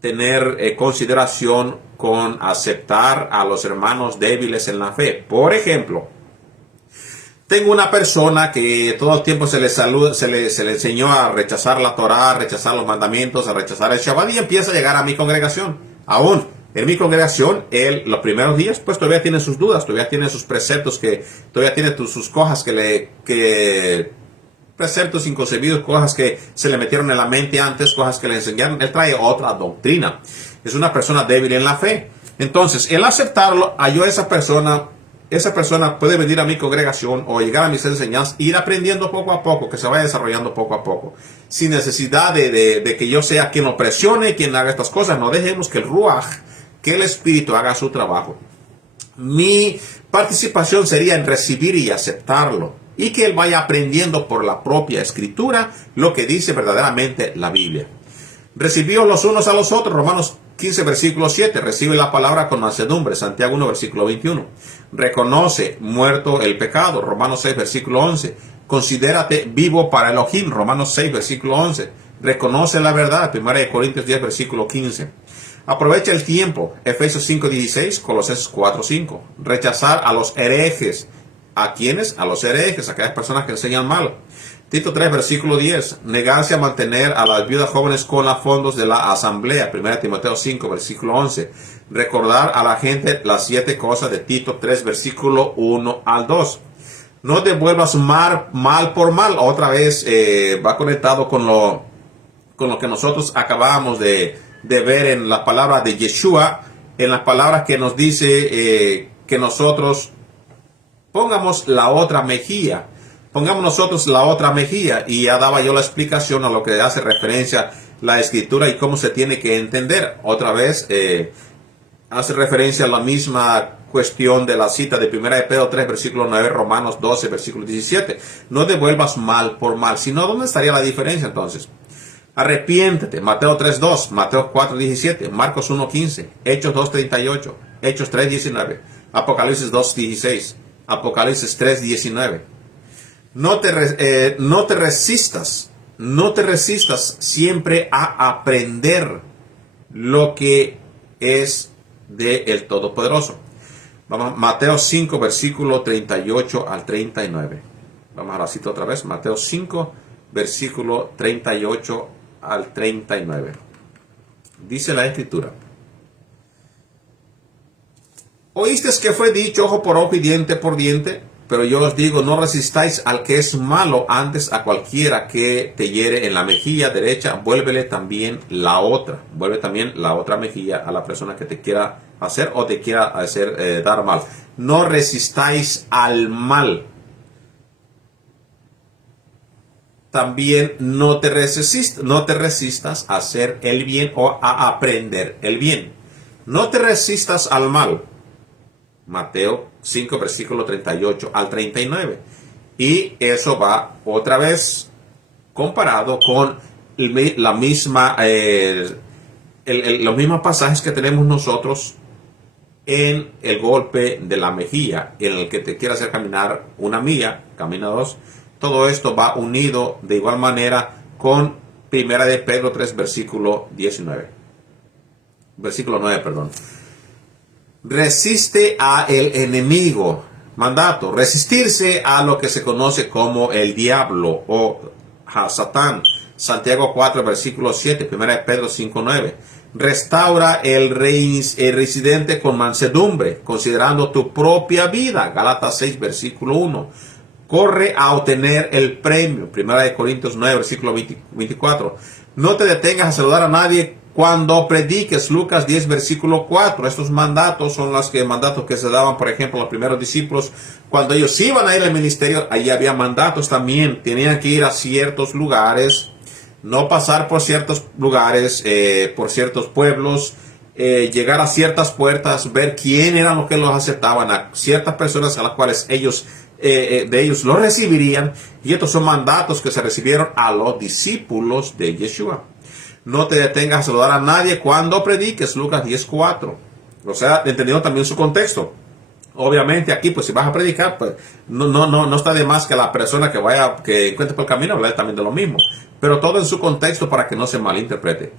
tener consideración con aceptar a los hermanos débiles en la fe. Por ejemplo, tengo una persona que todo el tiempo se le enseñó a rechazar la Torah, a rechazar los mandamientos, a rechazar el Shabbat, y empieza a llegar a mi congregación. Aún en mi congregación, él los primeros días, pues todavía tiene sus dudas, todavía tiene sus preceptos, todavía tiene sus cosas preceptos inconcebidos, cosas que se le metieron en la mente antes, cosas que le enseñaron. Él trae otra doctrina. Es una persona débil en la fe. Entonces, el aceptarlo, yo esa persona puede venir a mi congregación o llegar a mis enseñanzas, ir aprendiendo poco a poco, que se vaya desarrollando poco a poco, sin necesidad de que yo sea quien lo presione, quien haga estas cosas. No dejemos que el Ruach, que el Espíritu haga su trabajo. Mi participación sería en recibir y aceptarlo, y que él vaya aprendiendo por la propia Escritura lo que dice verdaderamente la Biblia. Recibíos los unos a los otros, Romanos 15, versículo 7. Recibe la palabra con mansedumbre, Santiago 1, versículo 21. Reconoce muerto el pecado, Romanos 6, versículo 11. Considérate vivo para Elohim, Romanos 6, versículo 11. Reconoce la verdad, 1 Corintios 10, versículo 15. Aprovecha el tiempo, Efesios 5, 16, Colosenses 4, 5. Rechazar a los herejes. ¿A quiénes? A los herejes, a aquellas personas que enseñan mal. Tito 3, versículo 10. Negarse a mantener a las viudas jóvenes con los fondos de la asamblea. 1 Timoteo 5, versículo 11. Recordar a la gente las 7 cosas de Tito 3, versículo 1 al 2. No devuelvas mal por mal. Otra vez va conectado con lo que nosotros acabamos de ver en la palabra de Yeshua, en las palabras que nos dice que nosotros pongamos la otra mejilla. Pongamos nosotros la otra mejilla. Y ya daba yo la explicación a lo que hace referencia la Escritura y cómo se tiene que entender. Otra vez hace referencia a la misma cuestión de la cita de 1 de Pedro 3, versículo 9, Romanos 12, versículo 17. No devuelvas mal por mal, sino ¿dónde estaría la diferencia entonces? Arrepiéntete, Mateo 3.2, Mateo 4.17, Marcos 1.15, Hechos 2.38, Hechos 3.19, Apocalipsis 2.16, Apocalipsis 3.19. No te resistas siempre a aprender lo que es del Todopoderoso. Vamos, Mateo 5, versículo 38 al 39. Vamos a la cita otra vez, Mateo 5, versículo 38 al 39. Dice la Escritura: Oíste que fue dicho ojo por ojo y diente por diente, pero yo os digo, no resistáis al que es malo, antes a cualquiera que te hiere en la mejilla derecha, vuelve también la otra mejilla a la persona que te quiera hacer o te quiera hacer dar mal. No resistáis al mal. También no te resistas a hacer el bien o a aprender el bien. No te resistas al mal. Mateo 5, versículo 38 al 39. Y eso va otra vez comparado con los mismos pasajes que tenemos nosotros en el golpe de la mejilla, en el que te quiere hacer caminar una milla, camina dos. Todo esto va unido de igual manera con 1 de Pedro 3, versículo 19. Versículo 9, perdón. Resiste a el enemigo. Mandato: resistirse a lo que se conoce como el diablo o Satán. Santiago 4, versículo 7. 1 de Pedro 5, 9. Restaura el residente con mansedumbre, considerando tu propia vida. Gálatas 6, versículo 1. Corre a obtener el premio. 1 de Corintios 9, versículo 24. No te detengas a saludar a nadie cuando prediques. Lucas 10, versículo 4. Estos mandatos son mandatos que se daban, por ejemplo, a los primeros discípulos. Cuando ellos iban a ir al ministerio, allí había mandatos también. Tenían que ir a ciertos lugares, no pasar por ciertos lugares, por ciertos pueblos, llegar a ciertas puertas, ver quién eran los que los aceptaban, a ciertas personas a las cuales ellos lo recibirían. Y estos son mandatos que se recibieron a los discípulos de Yeshua. No te detengas a saludar a nadie cuando prediques. Lucas 10:4. O sea, entendiendo también su contexto. Obviamente aquí, pues si vas a predicar, pues no está de más que la persona que encuentre por el camino hable también de lo mismo. Pero todo en su contexto para que no se malinterprete.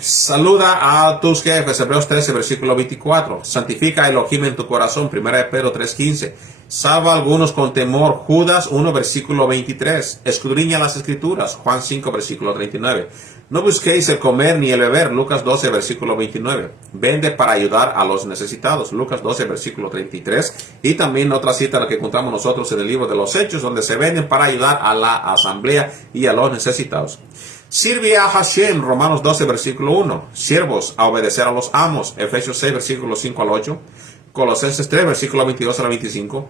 Saluda a tus jefes. Hebreos 13, versículo 24. Santifica a Elohim en tu corazón. 1 de Pedro 3:15. Salva a algunos con temor. Judas 1, versículo 23. Escudriña las escrituras. Juan 5, versículo 39. No busquéis el comer ni el beber. Lucas 12, versículo 29. Vende para ayudar a los necesitados. Lucas 12, versículo 33. Y también otra cita la que encontramos nosotros en el libro de los Hechos, donde se venden para ayudar a la asamblea y a los necesitados. Sirve a Hashem, Romanos 12, versículo 1. Siervos, a obedecer a los amos, Efesios 6, versículo 5 al 8. Colosenses 3, versículo 22 al 25.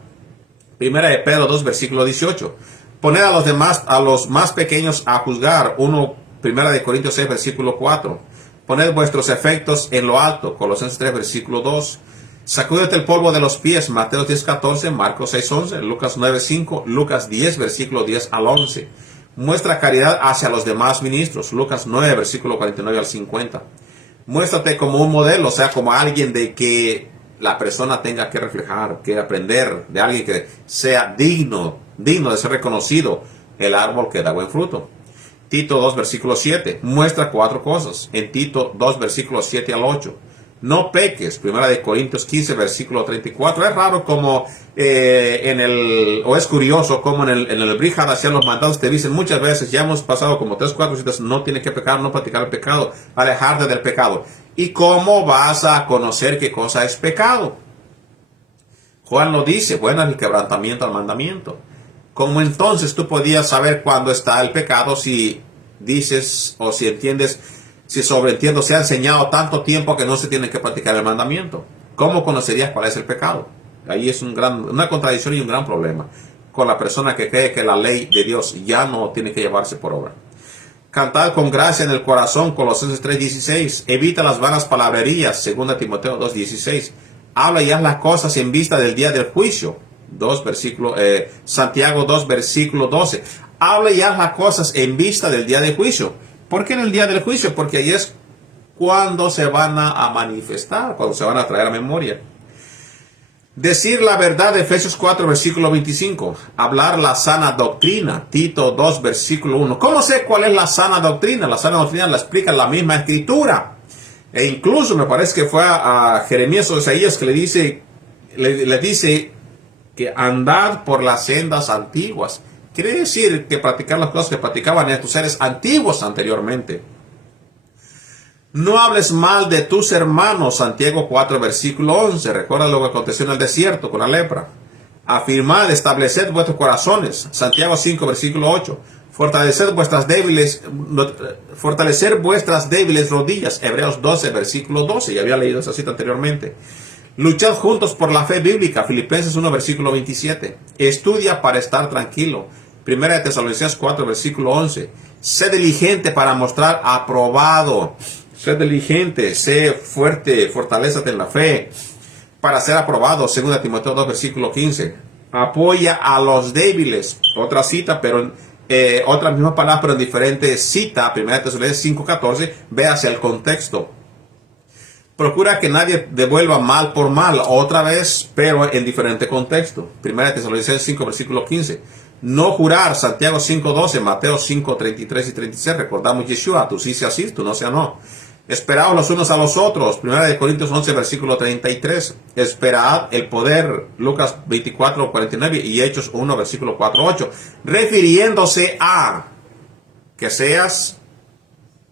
1 de Pedro 2, versículo 18. Poned a los más pequeños a juzgar, 1 de Corintios 6, versículo 4. Poned vuestros efectos en lo alto, Colosenses 3, versículo 2. Sacúdete el polvo de los pies, Mateo 10, 14, Marcos 6, 11, Lucas 9, 5, Lucas 10, versículo 10 al 11. Muestra caridad hacia los demás ministros. Lucas 9, versículo 49 al 50. Muéstrate como un modelo, o sea, como alguien de que la persona tenga que reflejar, que aprender, de alguien que sea digno de ser reconocido, el árbol que da buen fruto. Tito 2, versículo 7. Muestra 4 cosas. En Tito 2, versículo 7 al 8. No peques, 1 de Corintios 15, versículo 34. Es raro como o es curioso como en el Brihad hacían los mandados, te dicen muchas veces, ya hemos pasado como 3, 4 citas, no tienes que pecar, no practicar el pecado, alejarte del pecado. ¿Y cómo vas a conocer qué cosa es pecado? Juan lo dice, bueno, es el quebrantamiento al mandamiento. ¿Cómo entonces tú podías saber cuándo está el pecado si dices o si entiendes, si sobreentiendo se ha enseñado tanto tiempo que no se tiene que practicar el mandamiento? ¿Cómo conocerías cuál es el pecado? Ahí es una contradicción y un gran problema con la persona que cree que la ley de Dios ya no tiene que llevarse por obra. Cantad con gracia en el corazón, Colosenses 3:16. Evita las vanas palabrerías, 2 Timoteo 2:16. habla y haz las cosas en vista del día del juicio. Santiago 2, versículo 12. Habla y haz las cosas en vista del día del juicio. ¿Por qué en el día del juicio? Porque ahí es cuando se van a manifestar, cuando se van a traer a memoria. Decir la verdad, Efesios 4, versículo 25. Hablar la sana doctrina, Tito 2, versículo 1. ¿Cómo sé cuál es la sana doctrina? La sana doctrina la explica la misma escritura. E incluso me parece que fue a Jeremías o Isaías que le dice que andad por las sendas antiguas. Quiere decir que practicar las cosas que practicaban estos seres antiguos anteriormente. No hables mal de tus hermanos, Santiago 4, versículo 11. Recuerda lo que aconteció en el desierto con la lepra. Afirmad, estableced vuestros corazones, Santiago 5, versículo 8. Fortalecer vuestras débiles rodillas, Hebreos 12, versículo 12. Ya había leído esa cita anteriormente. Luchad juntos por la fe bíblica, Filipenses 1, versículo 27. Estudia para estar tranquilo, Primera de Tesalonicenses 4, versículo 11. Sé diligente para mostrar aprobado. Sé diligente, sé fuerte, fortalézate en la fe para ser aprobado. 2 Timoteo 2, versículo 15. Apoya a los débiles. Otra cita, pero otra misma palabra, pero en diferente cita. 1 Tesalonicenses 5, 14. Ve hacia el contexto. Procura que nadie devuelva mal por mal, otra vez, pero en diferente contexto. 1 Tesalonicenses 5, versículo 15. No jurar, Santiago 5, 12, Mateo 5, 33 y 36. Recordamos Yeshua, tú sí seas sí, tú no seas no. Esperaos los unos a los otros. 1 Corintios 11, versículo 33. Esperad el poder. Lucas 24, 49 y Hechos 1, versículo 4, 8. Refiriéndose a que seas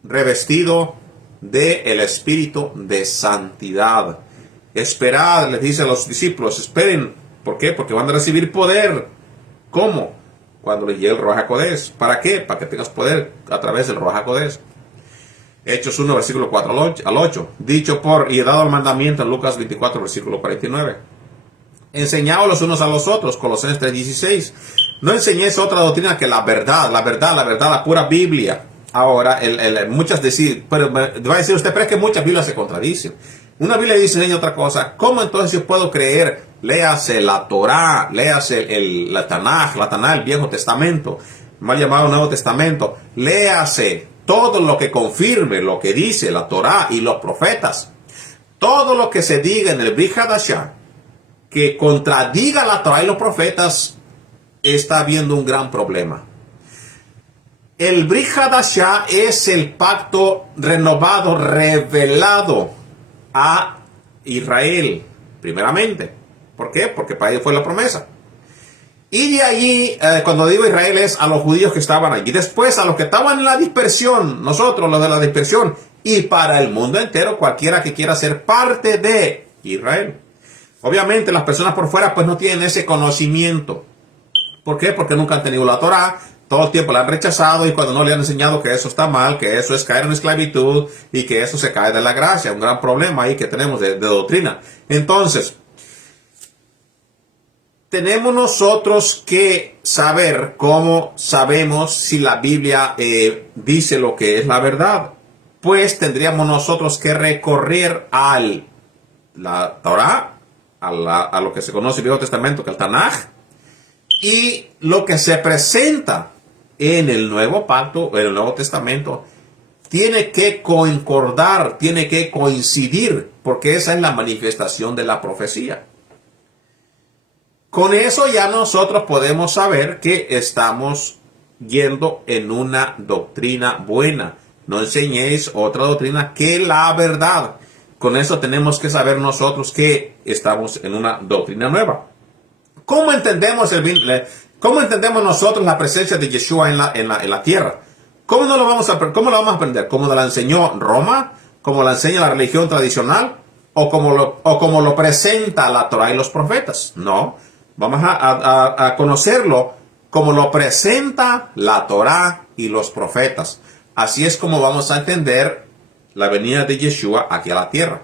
revestido del espíritu de santidad. Esperad, les dice a los discípulos, esperen. ¿Por qué? Porque van a recibir poder. ¿Cómo? Cuando les llegue el Ruach HaKodesh. ¿Para qué? Para que tengas poder a través del Ruach HaKodesh. Hechos 1, versículo 4 al 8. Dicho por y he dado el mandamiento en Lucas 24, versículo 49. Enseñaos los unos a los otros, Colosenses 3, 16. No enseñéis otra doctrina que la verdad, la pura Biblia. Ahora, muchas decir, pero va a decir usted, pero es que muchas Biblias se contradicen. Una Biblia dice otra cosa. ¿Cómo entonces yo puedo creer? Léase la Torá, léase la Tanaj, el Viejo Testamento, mal llamado Nuevo Testamento. Léase todo lo que confirme lo que dice la Torá y los profetas. Todo lo que se diga en el Brit Hadashah que contradiga la Torá y los profetas, está habiendo un gran problema. El Brit Hadashah es el pacto renovado, revelado a Israel, primeramente. ¿Por qué? Porque para ellos fue la promesa. Y de allí, cuando digo Israel, es a los judíos que estaban allí. Después, a los que estaban en la dispersión, nosotros, los de la dispersión. Y para el mundo entero, cualquiera que quiera ser parte de Israel. Obviamente, las personas por fuera, pues no tienen ese conocimiento. ¿Por qué? Porque nunca han tenido la Torá. Todo el tiempo la han rechazado y cuando no le han enseñado que eso está mal, que eso es caer en esclavitud y que eso se cae de la gracia. Un gran problema ahí que tenemos de doctrina. Entonces, tenemos nosotros que saber cómo sabemos si la Biblia dice lo que es la verdad. Pues tendríamos nosotros que recorrer a la Torá, a lo que se conoce en el Viejo Testamento, que es el Tanaj, y lo que se presenta en el Nuevo Pacto, en el Nuevo Testamento, tiene que concordar, tiene que coincidir, porque esa es la manifestación de la profecía. Con eso ya nosotros podemos saber que estamos yendo en una doctrina buena. No enseñéis otra doctrina que la verdad. Con eso tenemos que saber nosotros que estamos en una doctrina nueva. ¿Cómo entendemos nosotros la presencia de Yeshua en la tierra? ¿Cómo lo vamos a aprender? ¿Cómo la enseñó Roma? ¿Cómo la enseña la religión tradicional? ¿O como lo presenta la Torá y los profetas? No. Vamos a conocerlo como lo presenta la Torá y los profetas. Así es como vamos a entender la venida de Yeshua aquí a la tierra.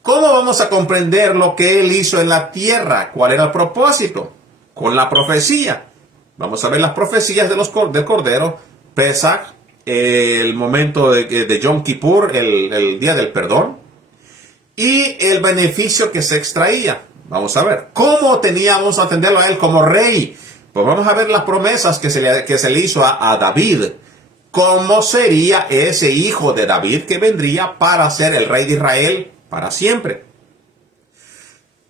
¿Cómo vamos a comprender lo que Él hizo en la tierra? ¿Cuál era el propósito? Con la profecía. Vamos a ver las profecías del Cordero, Pesach, el momento de Yom Kippur, el día del perdón. y el beneficio que se extraía. Vamos a ver, ¿cómo teníamos a atenderlo a él como rey? Pues vamos a ver las promesas que se le hizo a David. ¿Cómo sería ese hijo de David que vendría para ser el rey de Israel para siempre?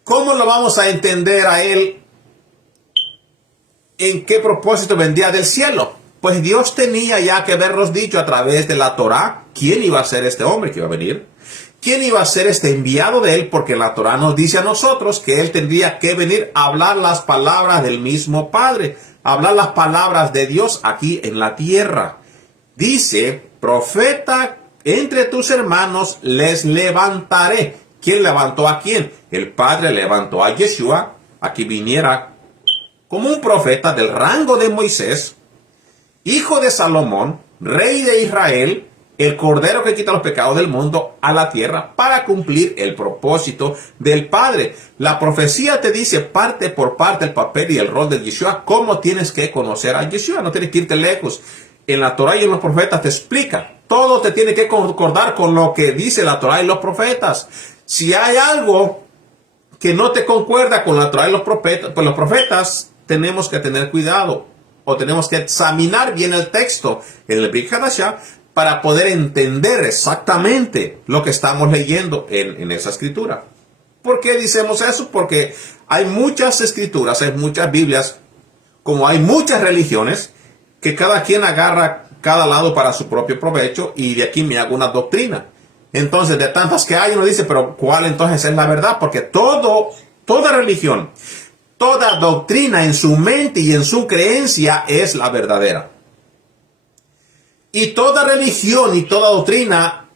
¿Cómo lo vamos a entender a él? ¿En qué propósito vendría del cielo? Pues Dios tenía ya que habernos dicho a través de la Torá quién iba a ser este hombre que iba a venir. ¿Quién iba a ser este enviado de él? Porque la Torá nos dice a nosotros que él tendría que venir a hablar las palabras del mismo Padre, hablar las palabras de Dios aquí en la tierra. Dice, profeta entre tus hermanos les levantaré. ¿Quién levantó a quién? El Padre levantó a Yeshua a que viniera como un profeta del rango de Moisés, hijo de Salomón, rey de Israel, el Cordero que quita los pecados del mundo a la tierra para cumplir el propósito del Padre. La profecía te dice parte por parte el papel y el rol de Yeshua, cómo tienes que conocer a Yeshua, no tienes que irte lejos. En la Torá y en los profetas te explica, todo te tiene que concordar con lo que dice la Torá y los profetas. Si hay algo que no te concuerda con la Torá y los profetas, tenemos que tener cuidado o tenemos que examinar bien el texto en el Brit Hadashah para poder entender exactamente lo que estamos leyendo en esa escritura. ¿Por qué decimos eso? Porque hay muchas escrituras, hay muchas Biblias, como hay muchas religiones, que cada quien agarra cada lado para su propio provecho y de aquí me hago una doctrina. Entonces, de tantas que hay, uno dice, pero ¿cuál entonces es la verdad? Porque toda religión, toda doctrina en su mente y en su creencia es la verdadera. Y toda religión y toda doctrina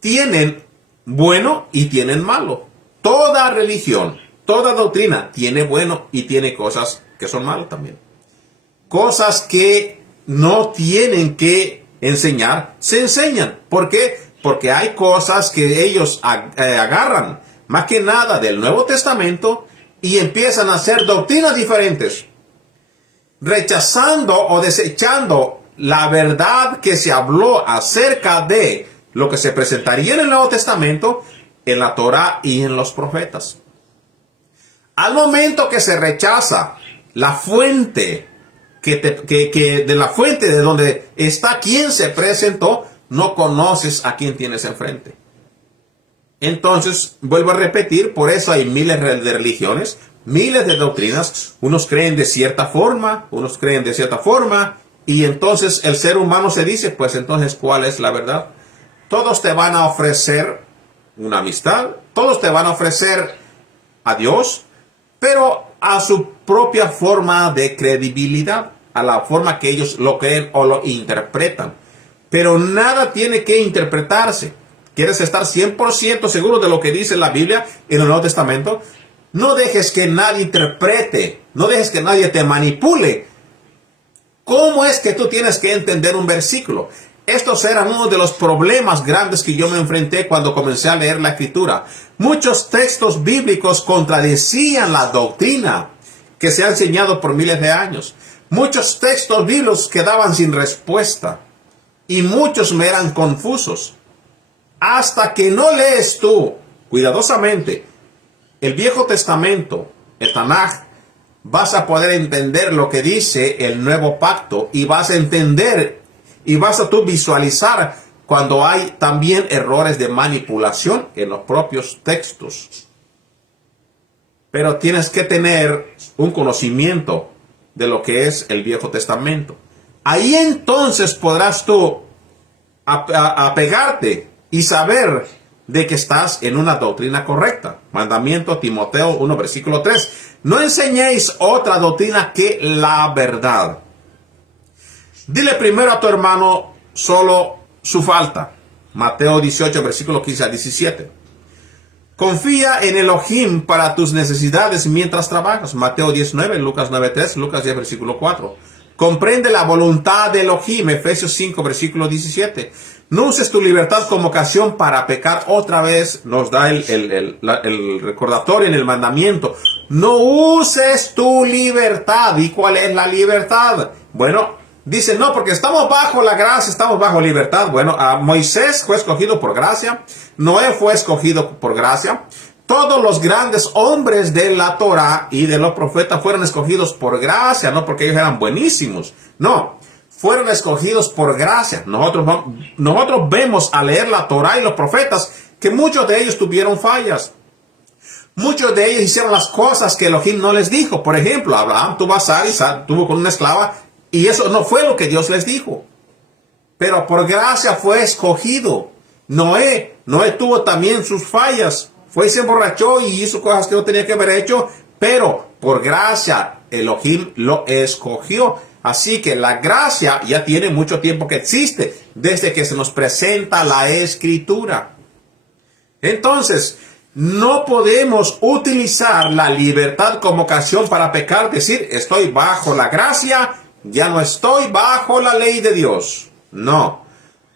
tienen bueno y tienen malo. Toda religión, toda doctrina tiene bueno y tiene cosas que son malas también. Cosas que no tienen que enseñar, se enseñan. ¿Por qué? Porque hay cosas que ellos agarran, más que nada del Nuevo Testamento, y empiezan a hacer doctrinas diferentes, rechazando o desechando la verdad que se habló acerca de lo que se presentaría en el Nuevo Testamento, en la Torá y en los profetas. Al momento que se rechaza la fuente, de la fuente de donde está quien se presentó, no conoces a quien tienes enfrente. Entonces, vuelvo a repetir, por eso hay miles de religiones, miles de doctrinas. Unos creen de cierta forma, otros creen de cierta forma, y entonces el ser humano se dice, pues entonces, ¿cuál es la verdad? Todos te van a ofrecer una amistad, todos te van a ofrecer a Dios, pero a su propia forma de credibilidad, a la forma que ellos lo creen o lo interpretan. Pero nada tiene que interpretarse. ¿Quieres estar 100% seguro de lo que dice la Biblia en el Nuevo Testamento? No dejes que nadie interprete, no dejes que nadie te manipule. ¿Cómo es que tú tienes que entender un versículo? Estos eran uno de los problemas grandes que yo me enfrenté cuando comencé a leer la Escritura. Muchos textos bíblicos contradecían la doctrina que se ha enseñado por miles de años. Muchos textos bíblicos quedaban sin respuesta y muchos me eran confusos. Hasta que no lees tú cuidadosamente el Viejo Testamento, el Tanaj, vas a poder entender lo que dice el Nuevo Pacto y vas a entender y vas a tú visualizar cuando hay también errores de manipulación en los propios textos. Pero tienes que tener un conocimiento de lo que es el Viejo Testamento. Ahí entonces podrás tú apegarte y saber de que estás en una doctrina correcta. Mandamiento Timoteo 1, versículo 3. No enseñéis otra doctrina que la verdad. Dile primero a tu hermano solo su falta. Mateo 18, versículo 15 a 17. Confía en Elohim para tus necesidades mientras trabajas. Mateo 19, Lucas 9, 3, Lucas 10, versículo 4. Comprende la voluntad de Elohim. Efesios 5, versículo 17. No uses tu libertad como ocasión para pecar. Otra vez nos da el recordatorio en el mandamiento. No uses tu libertad. ¿Y cuál es la libertad? Bueno, Dicen, no, porque estamos bajo la gracia, estamos bajo libertad. Bueno, Moisés fue escogido por gracia, Noé fue escogido por gracia. Todos los grandes hombres de la Torah y de los profetas fueron escogidos por gracia, no porque ellos eran buenísimos. No, fueron escogidos por gracia. Nosotros vemos al leer la Torah y los profetas que muchos de ellos tuvieron fallas. Muchos de ellos hicieron las cosas que Elohim no les dijo. Por ejemplo, Abraham tuvo a Sara y Sara tuvo con una esclava y eso no fue lo que Dios les dijo. Pero por gracia fue escogido. Noé tuvo también sus fallas. Fue y se emborrachó y hizo cosas que no tenía que haber hecho, pero por gracia Elohim lo escogió. Así que la gracia ya tiene mucho tiempo que existe, desde que se nos presenta la Escritura. Entonces, no podemos utilizar la libertad como ocasión para pecar, decir, estoy bajo la gracia, ya no estoy bajo la ley de Dios. No.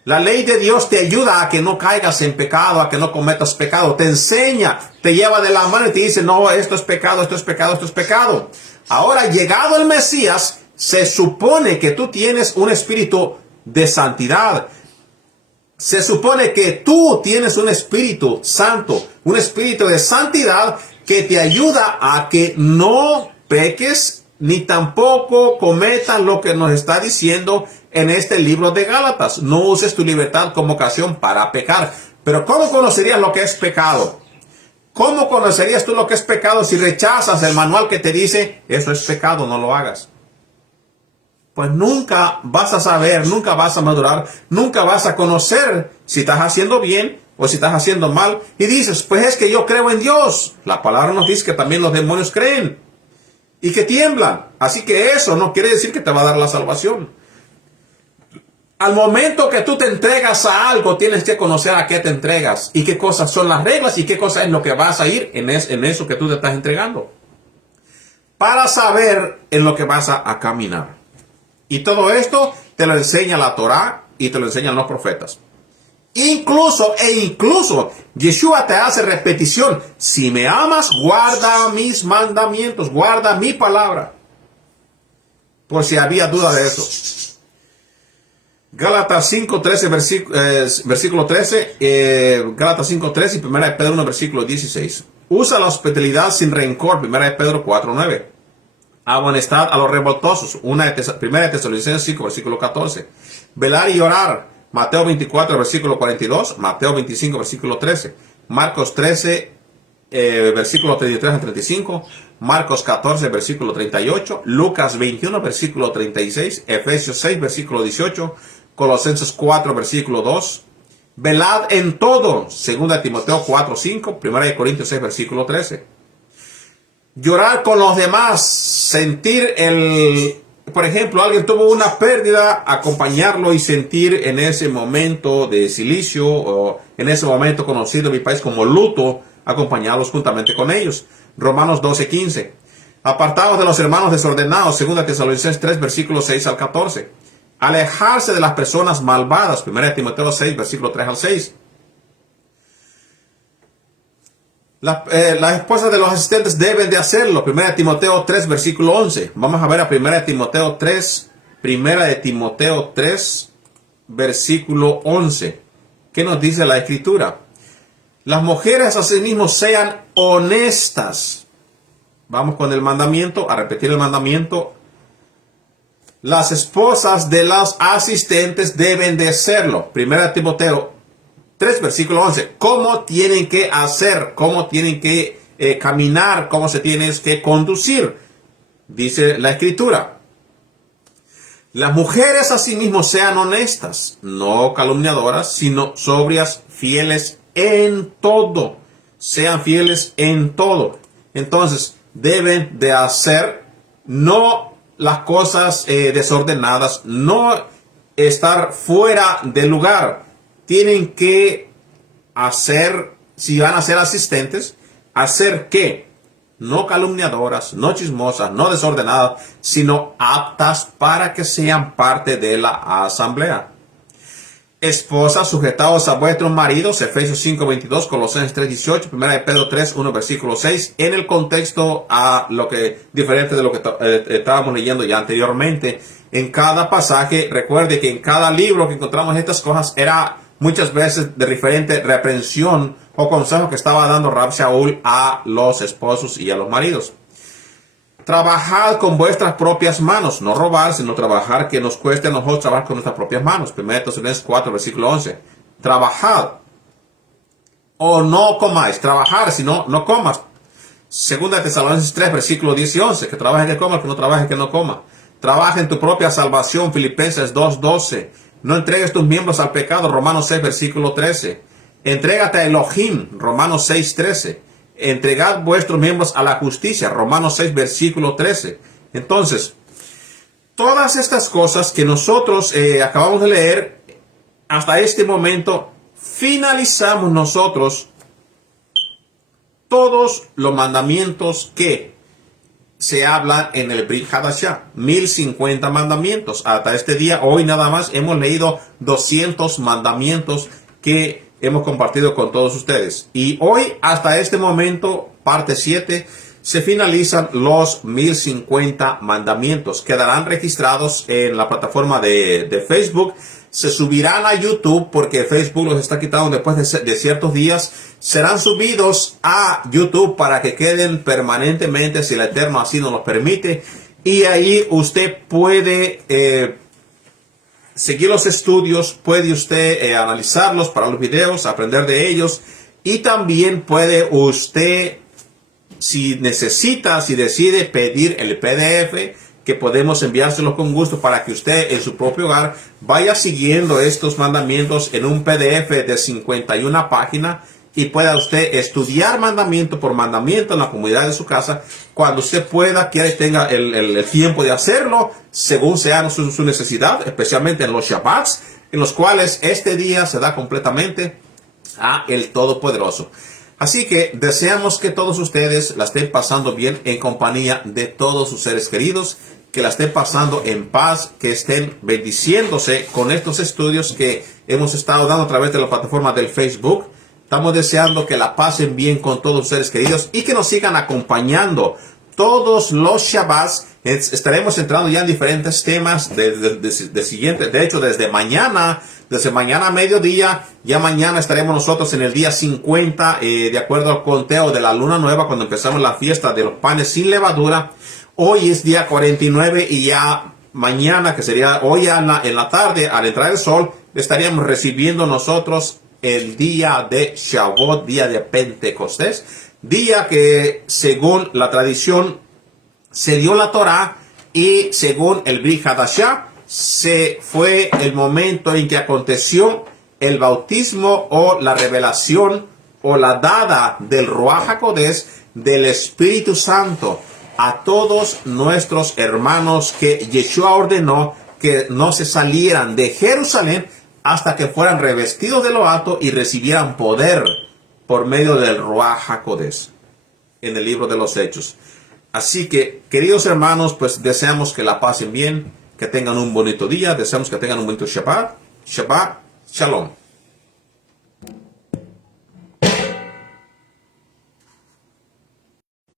La ley de Dios te ayuda a que no caigas en pecado, a que no cometas pecado. Te enseña, te lleva de la mano y te dice, no, esto es pecado, esto es pecado, esto es pecado. Ahora, llegado el Mesías, se supone que tú tienes un espíritu de santidad. Se supone que tú tienes un espíritu santo, un espíritu de santidad que te ayuda a que no peques ni tampoco cometas lo que nos está diciendo en este libro de Gálatas. No uses tu libertad como ocasión para pecar. Pero ¿cómo conocerías lo que es pecado? ¿Cómo conocerías tú lo que es pecado si rechazas el manual que te dice, eso es pecado, no lo hagas? Pues nunca vas a saber, nunca vas a madurar, nunca vas a conocer si estás haciendo bien o si estás haciendo mal. Y dices, pues es que yo creo en Dios. La palabra nos dice que también los demonios creen y que tiemblan. Así que eso no quiere decir que te va a dar la salvación. Al momento que tú te entregas a algo, tienes que conocer a qué te entregas y qué cosas son las reglas y qué cosas es lo que vas a ir en eso que tú te estás entregando. Para saber en lo que vas a caminar. Y todo esto te lo enseña la Torah y te lo enseñan los profetas. Incluso, Yeshua te hace repetición. Si me amas, guarda mis mandamientos, guarda mi palabra. Por si había duda de eso. Gálatas 5:13, versículo 13, Gálatas 5:13 y 1 Pedro 1, versículo 16. Usa la hospitalidad sin rencor, 1 Pedro 4:9. Amonestad a los revoltosos, 1 Tesalonicenses 5, versículo 14. Velar y orar, Mateo 24, versículo 42, Mateo 25, versículo 13, Marcos 13, versículo 33 al 35, Marcos 14, versículo 38, Lucas 21, versículo 36, Efesios 6, versículo 18, Colosenses 4, versículo 2, velad en todo, 2 Timoteo 4, 5, 1 Corintios 6, versículo 13. Llorar con los demás, sentir por ejemplo, alguien tuvo una pérdida, acompañarlo y sentir en ese momento de silicio o en ese momento conocido en mi país como luto, acompañarlos juntamente con ellos. Romanos 12:15. Apartados de los hermanos desordenados, 2 Tesalonicenses 3, versículos 6 al 14. Alejarse de las personas malvadas, 1 Timoteo 6, versículo 3 al 6. Las esposas de los asistentes deben de hacerlo. 1 Timoteo 3, versículo 11. Vamos a ver a 1 Timoteo 3, versículo 11. ¿Qué nos dice la Escritura? Las mujeres asimismo sean honestas. Vamos con el mandamiento, a repetir el mandamiento. Las esposas de los asistentes deben de serlo. 1 Timoteo 3, versículo 11. ¿Cómo tienen que hacer? ¿Cómo tienen que caminar? ¿Cómo se tienen que conducir? Dice la Escritura. Las mujeres asimismo sean honestas, no calumniadoras, sino sobrias, fieles en todo. Sean fieles en todo. Entonces, deben de hacer no las cosas desordenadas, no estar fuera del lugar. Tienen que hacer, si van a ser asistentes, hacer ¿qué? No calumniadoras, no chismosas, no desordenadas, sino aptas para que sean parte de la asamblea. Esposas, sujetaos a vuestros maridos, Efesios 5:22, Colosenses 3:18, 1 de Pedro 3:1, versículo 6, en el contexto diferente de lo que estábamos leyendo ya anteriormente. En cada pasaje, recuerde que en cada libro que encontramos estas cosas era muchas veces de diferente reprensión o consejo que estaba dando Rab Shaul a los esposos y a los maridos. Trabajad con vuestras propias manos, no robar, sino trabajar, que nos cueste a nosotros trabajar con nuestras propias manos. 1 Tesalonicenses 4, versículo 11. Trabajad, o no comáis. Trabajar, si no, no comas. 2 Tesalonicenses 3, versículo 10 y 11. Que trabaje que coma, que no trabaje que no coma. Trabaja en tu propia salvación. Filipenses 2, 12. No entregues tus miembros al pecado. Romanos 6, versículo 13. Entrégate a Elohim. Romanos 6, 13. Entregad vuestros miembros a la justicia. Romanos 6, versículo 13. Entonces, todas estas cosas que nosotros acabamos de leer, hasta este momento, finalizamos nosotros todos los mandamientos que se hablan en el Brit Hadashah. 1050 mandamientos. Hasta este día, hoy nada más, hemos leído 200 mandamientos que hemos compartido con todos ustedes. Y hoy, hasta este momento, parte 7, se finalizan los 1050 mandamientos. Quedarán registrados en la plataforma de Facebook. Se subirán a YouTube porque Facebook los está quitando después de ciertos días. Serán subidos a YouTube para que queden permanentemente, si el Eterno así nos lo permite. Y ahí usted puede seguir los estudios, puede usted analizarlos para los videos, aprender de ellos, y también puede usted, si necesita, si decide pedir el PDF, que podemos enviárselo con gusto para que usted en su propio hogar vaya siguiendo estos mandamientos en un PDF de 51 páginas y pueda usted estudiar mandamiento por mandamiento en la comunidad de su casa cuando usted pueda, quiera y tenga el tiempo de hacerlo según sea su necesidad, especialmente en los Shabbats, en los cuales este día se da completamente a el Todopoderoso. Así que deseamos que todos ustedes la estén pasando bien en compañía de todos sus seres queridos, que la estén pasando en paz, que estén bendiciéndose con estos estudios que hemos estado dando a través de la plataforma del Facebook. Estamos deseando que la pasen bien con todos sus seres queridos y que nos sigan acompañando todos los Shabbats. Estaremos entrando ya en diferentes temas de hecho, desde mañana a mediodía, ya mañana estaremos nosotros en el día 50, de acuerdo al conteo de la luna nueva, cuando empezamos la fiesta de los panes sin levadura. Hoy es día 49 y ya mañana, que sería hoy en la tarde, al entrar el sol, estaríamos recibiendo nosotros el día de Shavuot, día de Pentecostés, día que según la tradición se dio la Torá y según el Brit Hadashah se fue el momento en que aconteció el bautismo o la revelación o la dada del Ruach HaKodesh, del Espíritu Santo, a todos nuestros hermanos que Yeshua ordenó que no se salieran de Jerusalén hasta que fueran revestidos de lo alto y recibieran poder por medio del Ruach HaKodesh en el libro de los Hechos. Así que, queridos hermanos, pues deseamos que la pasen bien, que tengan un bonito día, deseamos que tengan un bonito Shabbat. Shabbat Shalom.